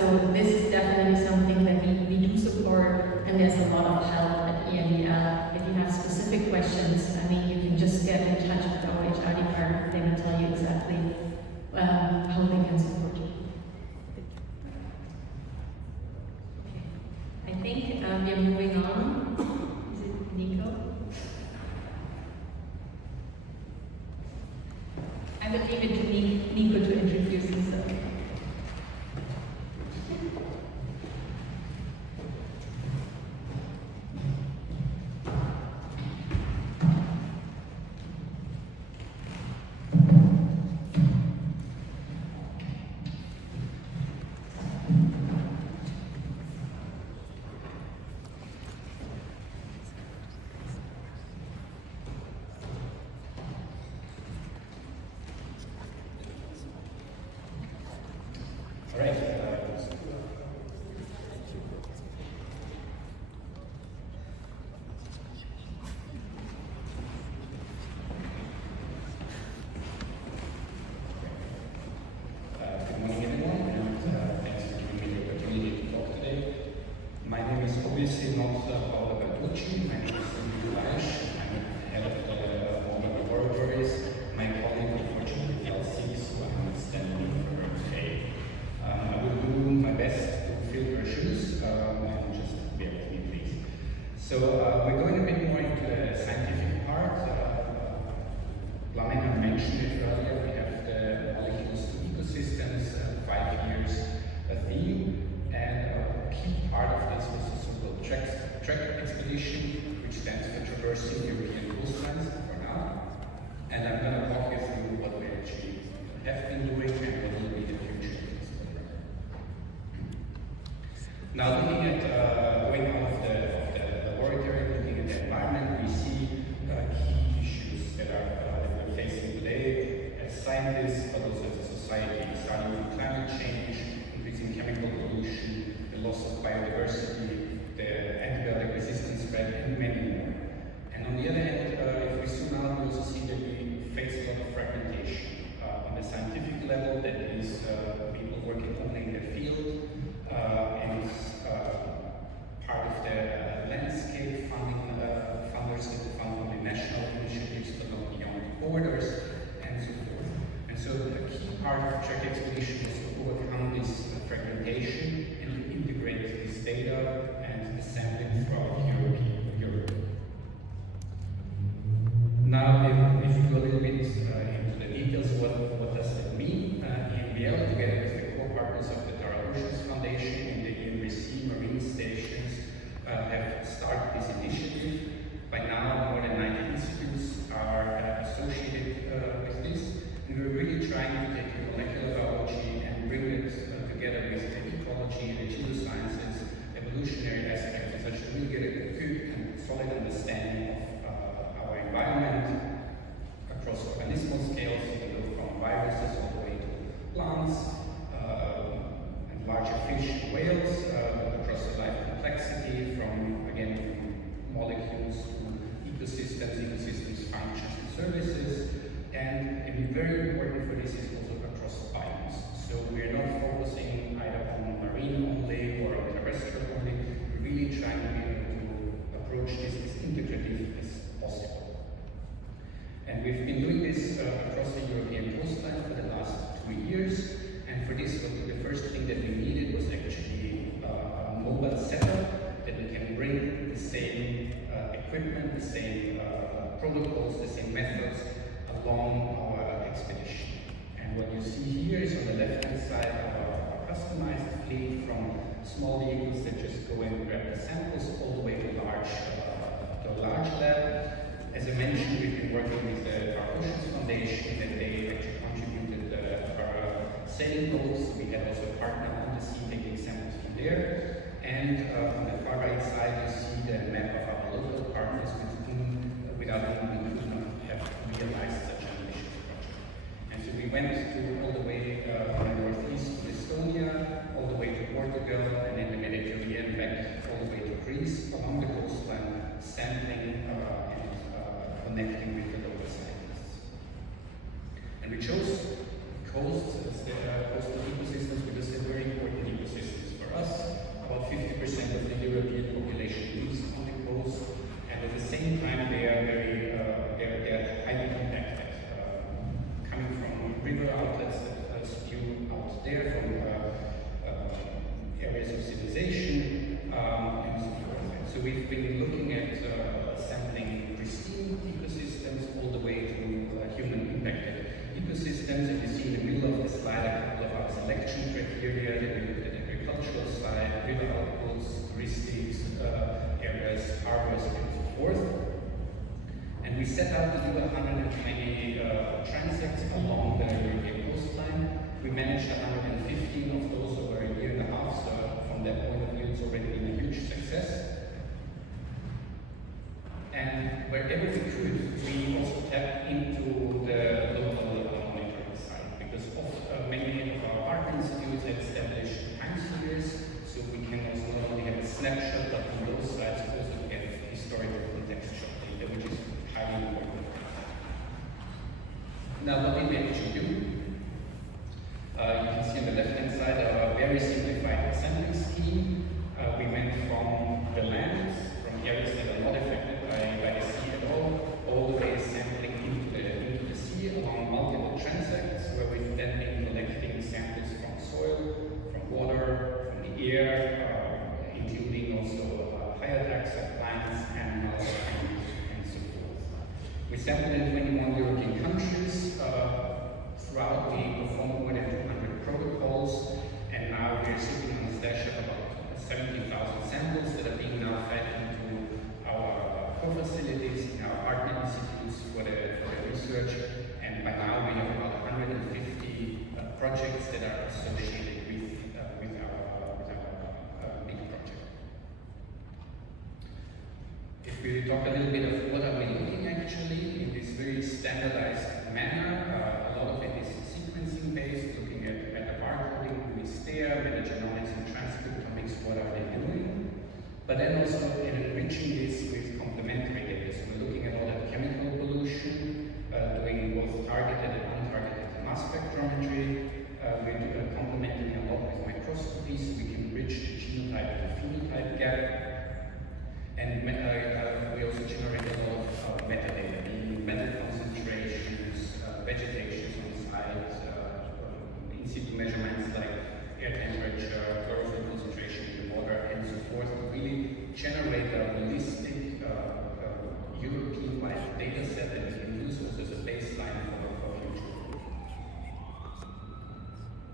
So this is definitely something that we do support, and there's a lot of help at EMBL. If you have specific questions, you can just get in touch with our HR department. They will tell you exactly how they can support you. Okay. I think we are moving on. Is it Nico? I will leave it to Nico to introduce himself. Now looking at going out of the laboratory, looking at the environment, we see key issues that we're facing today as scientists, but also as a society, starting with climate change, increasing chemical pollution, the loss of biodiversity, the antibiotic resistance spread, and many more. And on the other hand, if we zoom out, we also see that we face a lot of fragmentation on the scientific level, that is people working only in their field, and part of the landscape, funders need to fund only national initiatives but not beyond borders, and so forth. And so approach this as integrative as possible. And we've been doing this across the European coastline for the last 2 years. And for this, the first thing that we needed was actually a mobile setup that we can bring the same equipment, the same protocols, the same methods along our expedition. And what you see here is on the left-hand side our customized fleet, from small vehicles that just go and grab the samples all the way to a large lab. As I mentioned, we've been working with the Oceans Foundation, and they actually contributed our sailing boats. We had also a partner on the sea taking samples from there. And on the far right side, you see the map of our local partners without whom we could not have realized such an ambitious project. And so we went all the way from the northeast to Estonia, all the way to Portugal, and in the Mediterranean back all the way to Greece, along the coastline, sampling and connecting with the local scientists. And we chose coasts as the coastal ecosystems because they're very important ecosystems for us. About 50% of the European population lives on the coast, and at the same time they are they're highly impacted, coming from river outlets that spew out there, from areas of civilization, and so forth. And so we've been looking at sampling pristine ecosystems all the way to human impacted ecosystems. And you see in the middle of the slide a couple of our selection criteria that we looked at: agricultural side, river outputs, touristics, areas, harbors, and so forth. And we set out to do 120 transects along the European coastline. We managed 115 of those over a year and a half, so from that point of view, it's already been a huge success. And wherever we could, we also tapped into the local monitoring side, because many of our partner institutes have established time series, so we can also not only have a snapshot, but on those sites also get historical contextual data, which is highly important. Now, what did we actually do? You can see on the left-hand side a very simplified sampling scheme. We went from the land, from areas that are not affected by the sea at all the way sampling into the sea along multiple transects, where we've then been collecting samples from soil, from water, from the air, including also higher taxa plants, animals, and so forth. We sampled in 21 European countries. Throughout, we performed more than 200 protocols, and now we're sitting on a stash of about 70,000 samples that are being now fed into our co-facilities, in our partner institutes for the research, and by now we have about 150 projects that are associated with our big project. If we talk a little bit of what are we looking actually in this very standardized manner, a lot of it is sequencing based, looking at barcoding, who is there, metagenomics and transcriptomics, what are they doing? But then also enriching this with complementary data. So we're looking at all the chemical pollution, doing both targeted and untargeted mass spectrometry. We're complementing a lot with microscopy, so we can bridge the genotype and phenotype gap. And we also generate a lot of metadata, meaning metal concentrations, vegetations on site, in situ measurements like air temperature, chlorophyll concentration in the water, and so forth, to really generate a holistic European-wide data set that we can use also as a baseline for future work.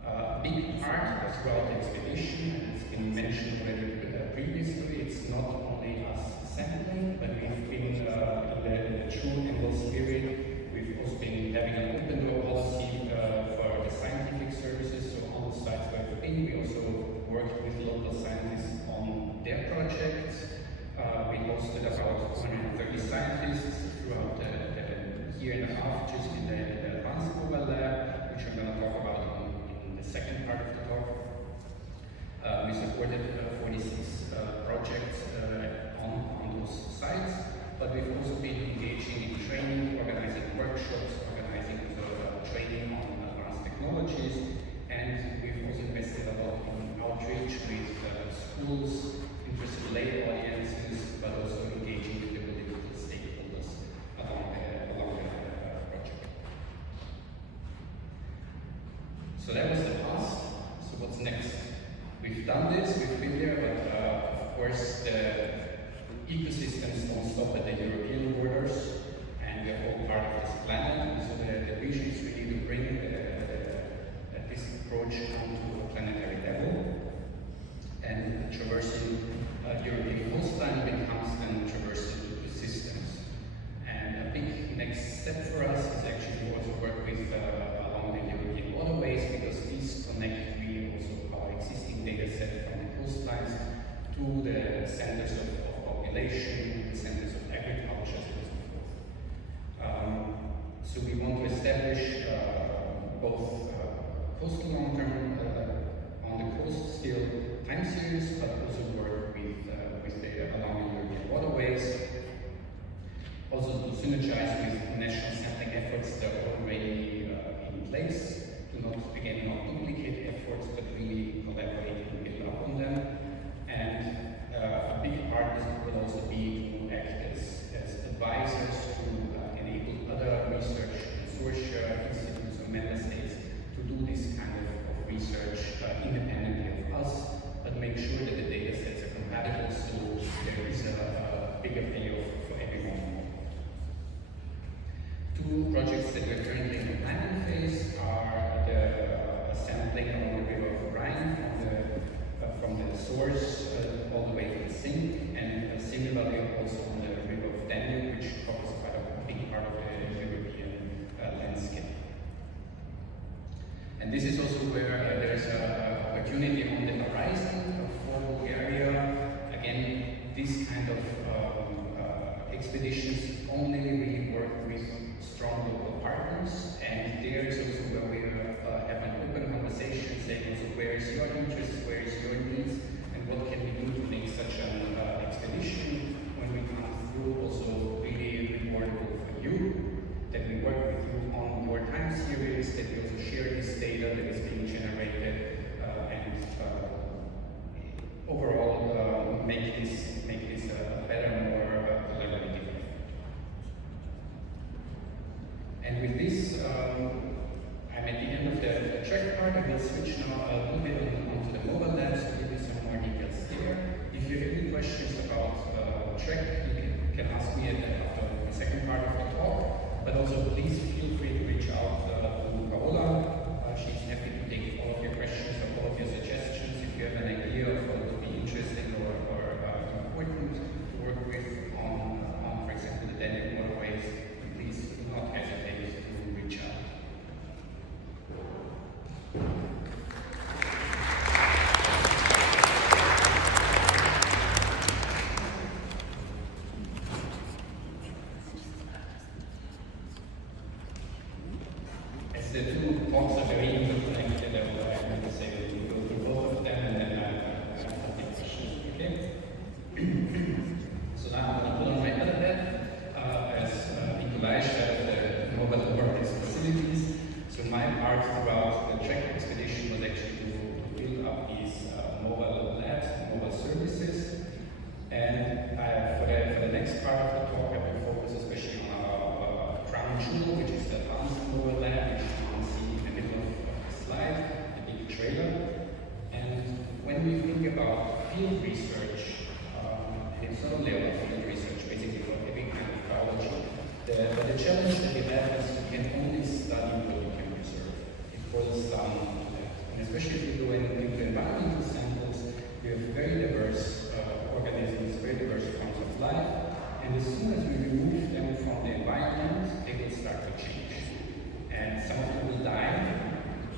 A big part throughout the expedition, and it's been mentioned already previously, it's not only us sampling, but we've been in the true EMBL spirit. We've also been having an open door policy for the scientific services, so all the sites where we've been, we also worked with local scientists on their projects. We hosted about 230 scientists throughout the year and a half just in the advanced mobile lab, which I'm going to talk about in the second part of the talk. We supported 46 projects on those sites, but we've also been engaging in training, organizing workshops, organizing training on advanced technologies, and we've also invested a lot in outreach with schools, interested lay audiences, but also engaging So that was the past. So what's next? We've done this, we've been there, but of course the ecosystems don't stop at the European borders, and we're all part of this planet. And so the vision is really to bring this approach onto a planetary level. And traversing European coastline becomes then traversing the systems. And a big next step for us is actually to also work with along the European waterways, because these connect really also our existing data set from the coastlines to the centers of population, the centers of agriculture, and so forth. So we want to establish both coastal long-term, on the coast still time series, but also work with the along the European waterways. Also to synergize with national sampling efforts that are already in place, to not again not duplicate efforts, but really collaborate and build up on them. And a big part will also be to act as advisors to enable other research institutes or member states to do this kind of research independently of us, but make sure that the data sets are compatible, so there is a bigger payoff for everyone. Two projects that we're currently in the planning phase are the sampling along the river of Rhine from the source all the way to the sink, and similarly also on the river of Danube, which covers quite a big part of the European landscape. And this is also where there's an opportunity on the horizon for Bulgaria. Again, this kind of expeditions only really work with strong local partners, and there is also where we have an open conversation saying also where is your interest, where is your needs, and what can we do to make such an expedition when we come through also really rewardable for you, that we work with you on your time series, that we also share this data that is being generated, and overall make this a better, more collaborative. And with this, I'm at the end of the track part. I will switch now a little bit onto the mobile lab, so give you some more details there. If you have any questions about track, you can ask me after the second part of the talk. But also please feel free to reach out to Paola. She's happy to take all of your questions or all of your suggestions. If you have an idea of what would be interesting or important to work with on for example, the Danube waterways, please do not hesitate to reach out. As the two talks are very interconnected, I want to say that we go through both of them and then I have some questions, okay? So now I'm going to put on my other hat as Nikolai shared the mobile robotics facilities. So my part throughout the track expedition was actually to build up these mobile labs, mobile services. And for the next part of the talk, I will focus especially on our crown jewel, which is the advanced mobile lab, which you can see in the middle of the slide, the big trailer. And when we think about field research, it's not only about field research, basically for every kind of biology. The challenge that we have is we can only study what we can preserve. It boils down to that. And especially if you go into environmental samples, we have very diverse organisms, very diverse forms of life. And as soon as we remove them from the environment, they will start to change. And some of them will die,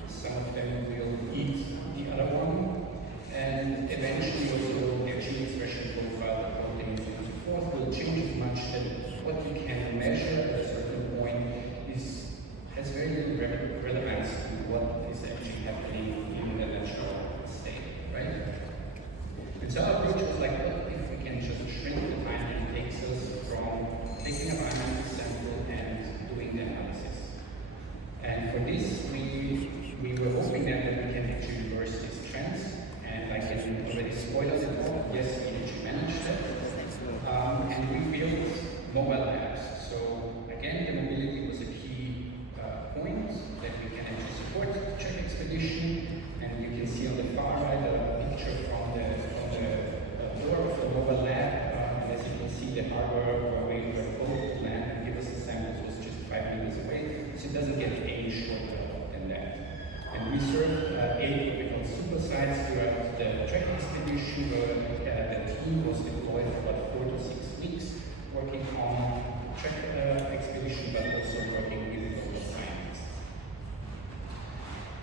some of them will eat the other one, and eventually also their gene expression profile, the proteins, and so forth will change as much that what you can measure at a certain point has very little relevance to what is actually happening in the natural state, right? And so our approach was like, what if we can just shrink the time it takes us from so it doesn't get any shorter than that. And we served 8 what we call super sites throughout the track expedition, where the team was deployed for about 4 to 6 weeks, working on track expedition, but also working with local scientists.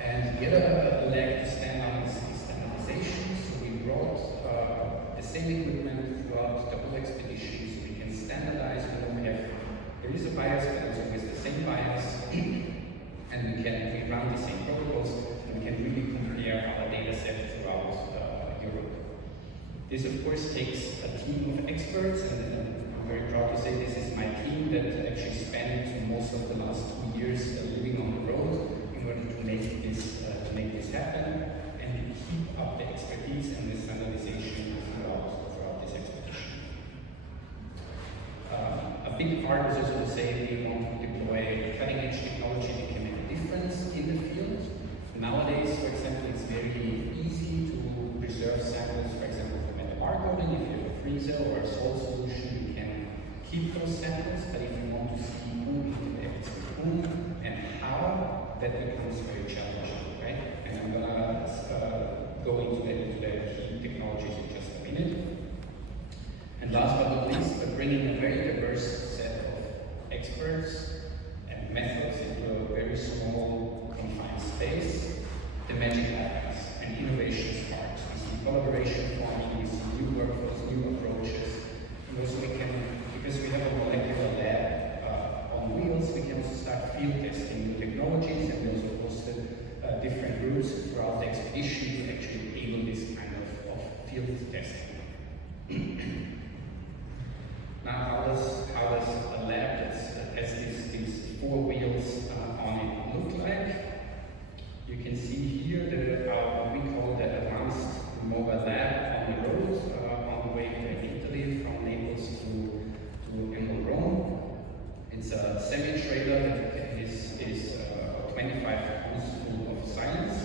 And the other leg to stand on is standardization. So we brought the same equipment throughout the whole expedition, so we can standardize. There is a bias, but also with the same bias, and we run the same protocols, and we can really compare our data set throughout Europe. This, of course, takes a team of experts, and I'm very proud to say this is my team that actually spent most of the last 2 years living on the road in order to make this happen and to keep up the expertise and the standardization throughout this expedition. A big part was also to say we want to deploy cutting-edge technology that can make a difference in the field. Nowadays, for example, it's very easy to preserve samples, for example, from a barcoding. If you have a freezer or a salt solution, you can keep those samples, but if you want to see who interacts with whom and how, that becomes very challenging, right? And I'm gonna go into the key technologies in just a minute. And last but not least, we're bringing a very diverse set of experts and methods into a very small, confined space. The magic happens, and innovation sparks. We see collaboration forming, we see new workflows, new approaches, and also we can, because we have a molecular lab on wheels, we can also start field testing new technologies, and we also hosted different groups throughout the expedition to actually enable this kind of field testing. Now, how does a lab that has these 4 wheels on it look like? You can see here what we call the advanced mobile lab on the road, on the way to Italy, from Naples to EMBL Rome. It's a semi-trailer that is 25 tons full of science.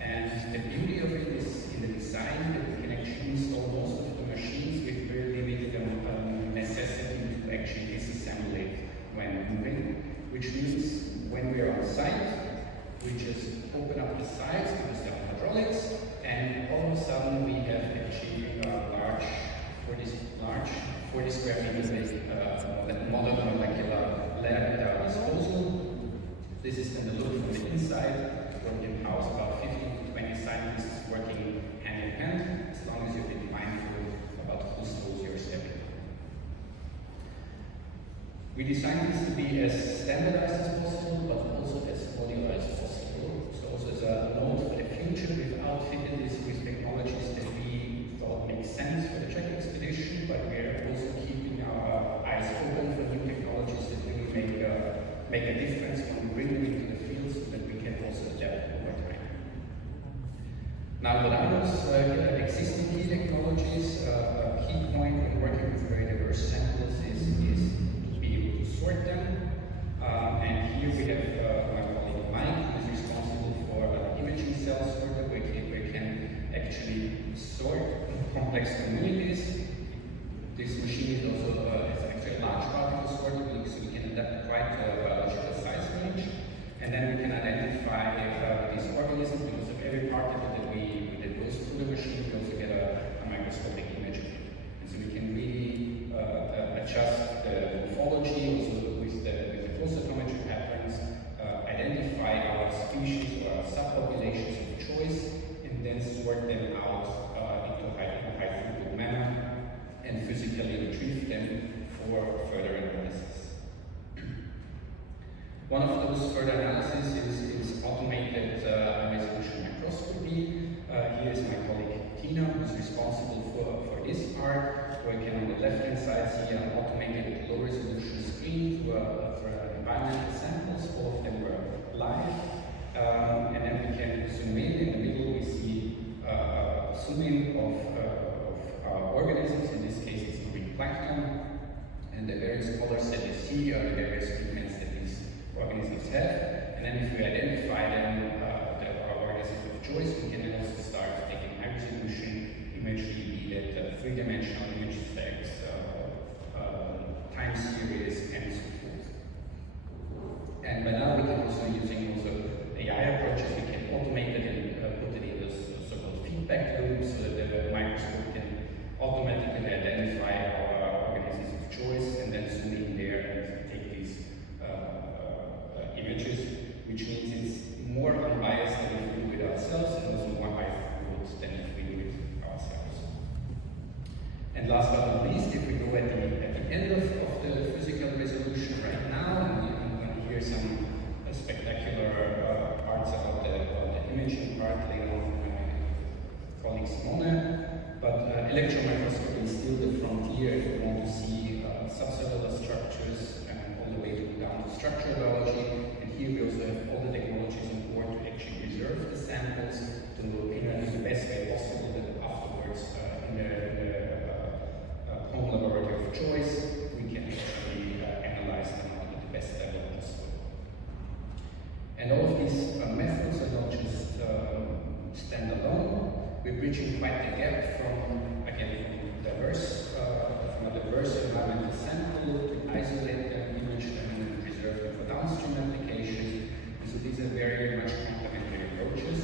And the beauty of it is in the design that we can actually install most of the machines with very limited necessity to actually disassemble it when moving, which means when we are on site, we just open up the sides because they are hydraulics, and all of a sudden we have actually a 40 square meter modern molecular lab at our disposal. This is then the look from the inside, where we can house about 15 to 20 scientists working hand in hand, as long as you're being mindful about whose toes you're stepping on. We designed this to be as standardized as possible, but also as modular as possible. So also as a note for the future, we've outfitted this with technologies that we thought make sense for the track expedition, but we're also keeping our eyes open for new technologies that really make a difference when we bring them into the field, so that we can also adapt over time. Now, what are those existing key technologies? A key point when working with very diverse samples is to be able to sort them. And here we have my colleague Mike, who is responsible for imaging cell sorter, where we can actually sort complex communities. This machine is also actually a large particle sorter, so we can adapt quite a biological size range. And then we can identify these organisms because of every particle that goes through the machine. We also get a microscopic image of it. And so we can really adjust the morphology also with the flow cytometry patterns, identify our species or our subpopulations of choice, and then sort them out into a high throughput manner and physically retrieve them for further analysis. One of those further analyses is automated high-resolution microscopy. Here is my colleague Tina, who's responsible for this part, where you can on the left-hand side see an automated low-resolution screen for environmental samples. All of them were live. And then we can zoom in. In the middle, we see a zoom in of organisms. In this case, it's marine plankton. And the various colors that you see are the various pigments that these organisms have. And then if we identify them, our organisms of choice, we can then also start taking high-resolution imagery, be that three-dimensional image stacks, time series, and so forth. And by now then zoom in there and take these images, which means it's more unbiased than if we do it ourselves, and also more high-throughput than if we do it ourselves. And last but not least, if we go at the end of the physical resolution right now, and you're going to hear some spectacular parts about the imaging part later on from my colleague Simone, but electron microscopy is still the frontier if you want to see subcellular structures and all the way down to structural biology. And here we also have all the technologies on board to actually preserve the samples to in the best way possible, that afterwards in the home laboratory of choice we can actually analyze them at the best level possible. And all of these methods are not just standalone. We're bridging quite the gap from, again, from a diverse environmental sample to isolate them, image them, and preserve them for downstream applications. And so these are very much complementary approaches.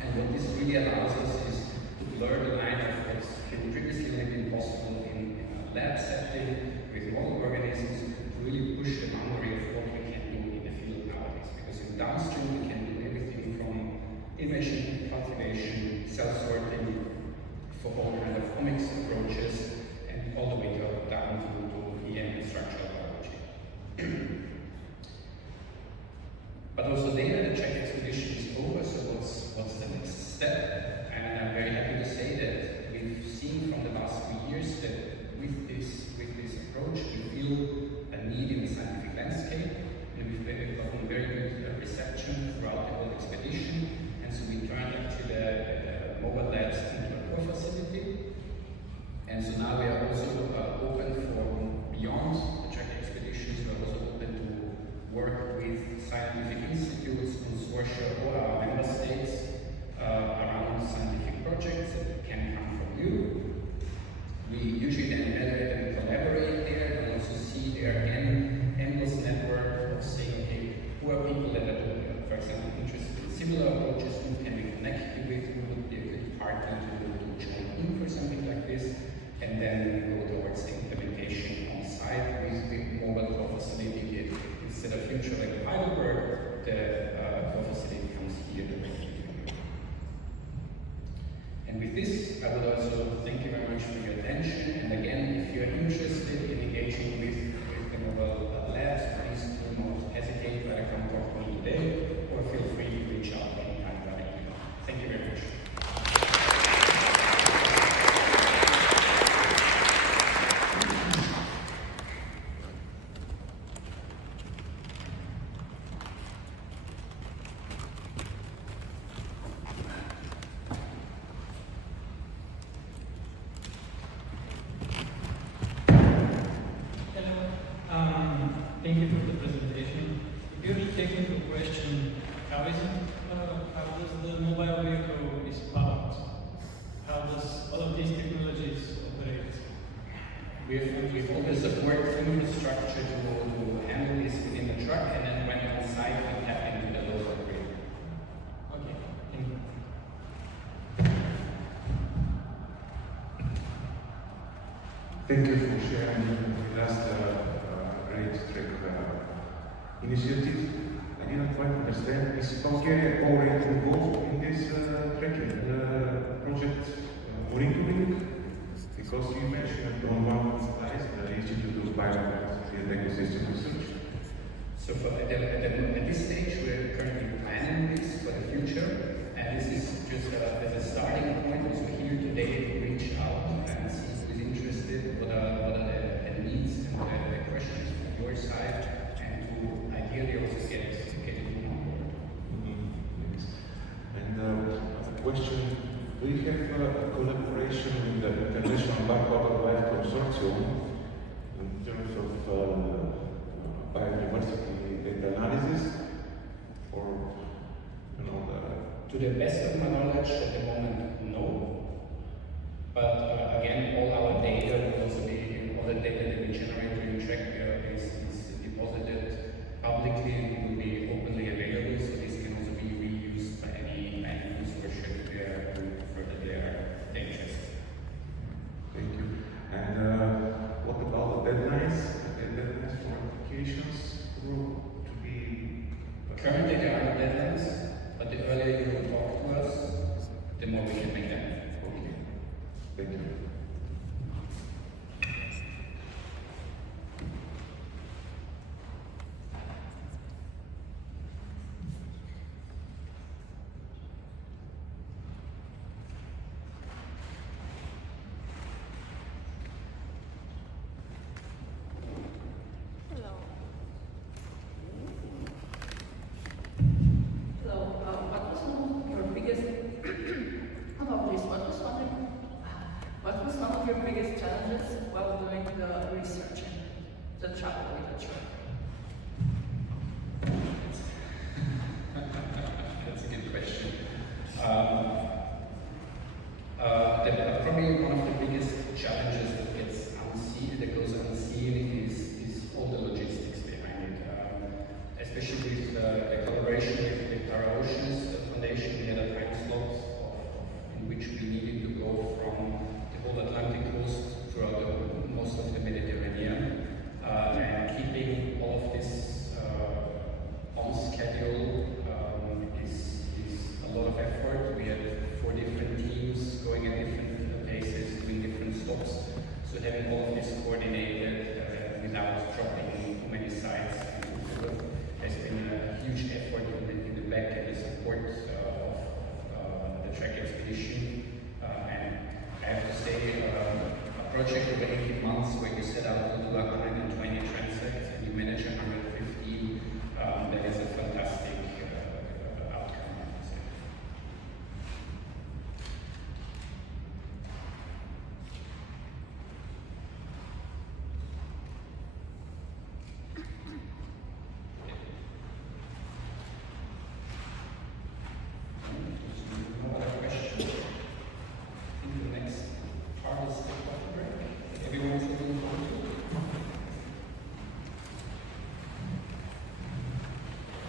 And what this really allows us is to blur the line of what's previously only been possible in a lab setting with model organisms, to really push the boundary of what we can do in the field nowadays. Because in downstream we can do everything from imaging, cultivation, cell sorting, for all kinds of omics approaches, and all the way down to EM and structural biology. But also there, the Czech expedition is over, so what's the next step? And I'm very happy to say that we've seen from the last few years that with this approach, we feel a need in the scientific landscape, and we've gotten very good reception throughout the whole expedition. And so we turned actually the mobile labs into a core facility. And so now we are also open for beyond the Czech expeditions. We are also open to work with scientific institutes, consortia, or our member states around scientific projects that can come from you. We usually then evaluate and collaborate there, and also see there again endless network of saying, okay, who are people that are, for example, interested in similar approaches, who can we connect you with, who would be a good partner to join in for something like this, and then go towards the implementation on site with the mobile core facility. Instead of future like Heidelberg, the core facility comes here directly. And with this, I would also thank you very much for your attention. And again, if you're interested in engaging with the mobile labs, please do not hesitate to either come talk to me today, or feel free to reach out anytime via email. Thank you very much. Thank you for the presentation. If you're taking the question, how does the mobile vehicle is powered? How does all of these technologies operate? We've all the support infrastructure to handle this within the truck, and then when you're on site, we tap into the local grid. Okay, thank you. Thank you for sharing with us the great Trek initiative. I didn't quite understand. Is Bulgaria already involved in this trekking project monitoring? Because you mentioned on one of the slides the Institute of Biodiversity and Ecosystem Research. So at this stage, we're currently planning this for the future, and this is just as a starting point. So here today, we reach out and see who is interested, what are the needs and the questions from your side, and to ideally also get you on board. And a question, do you have a collaboration with the International Wildlife Consortium in terms of biodiversity data analysis, or To the best of my knowledge, at the moment, no. But again, all our data will also be, all the data that we generate during Trek is deposited publicly and will be openly available, so this can also be reused by any consortium who further their interests. Thank you. And what about the deadlines? the travel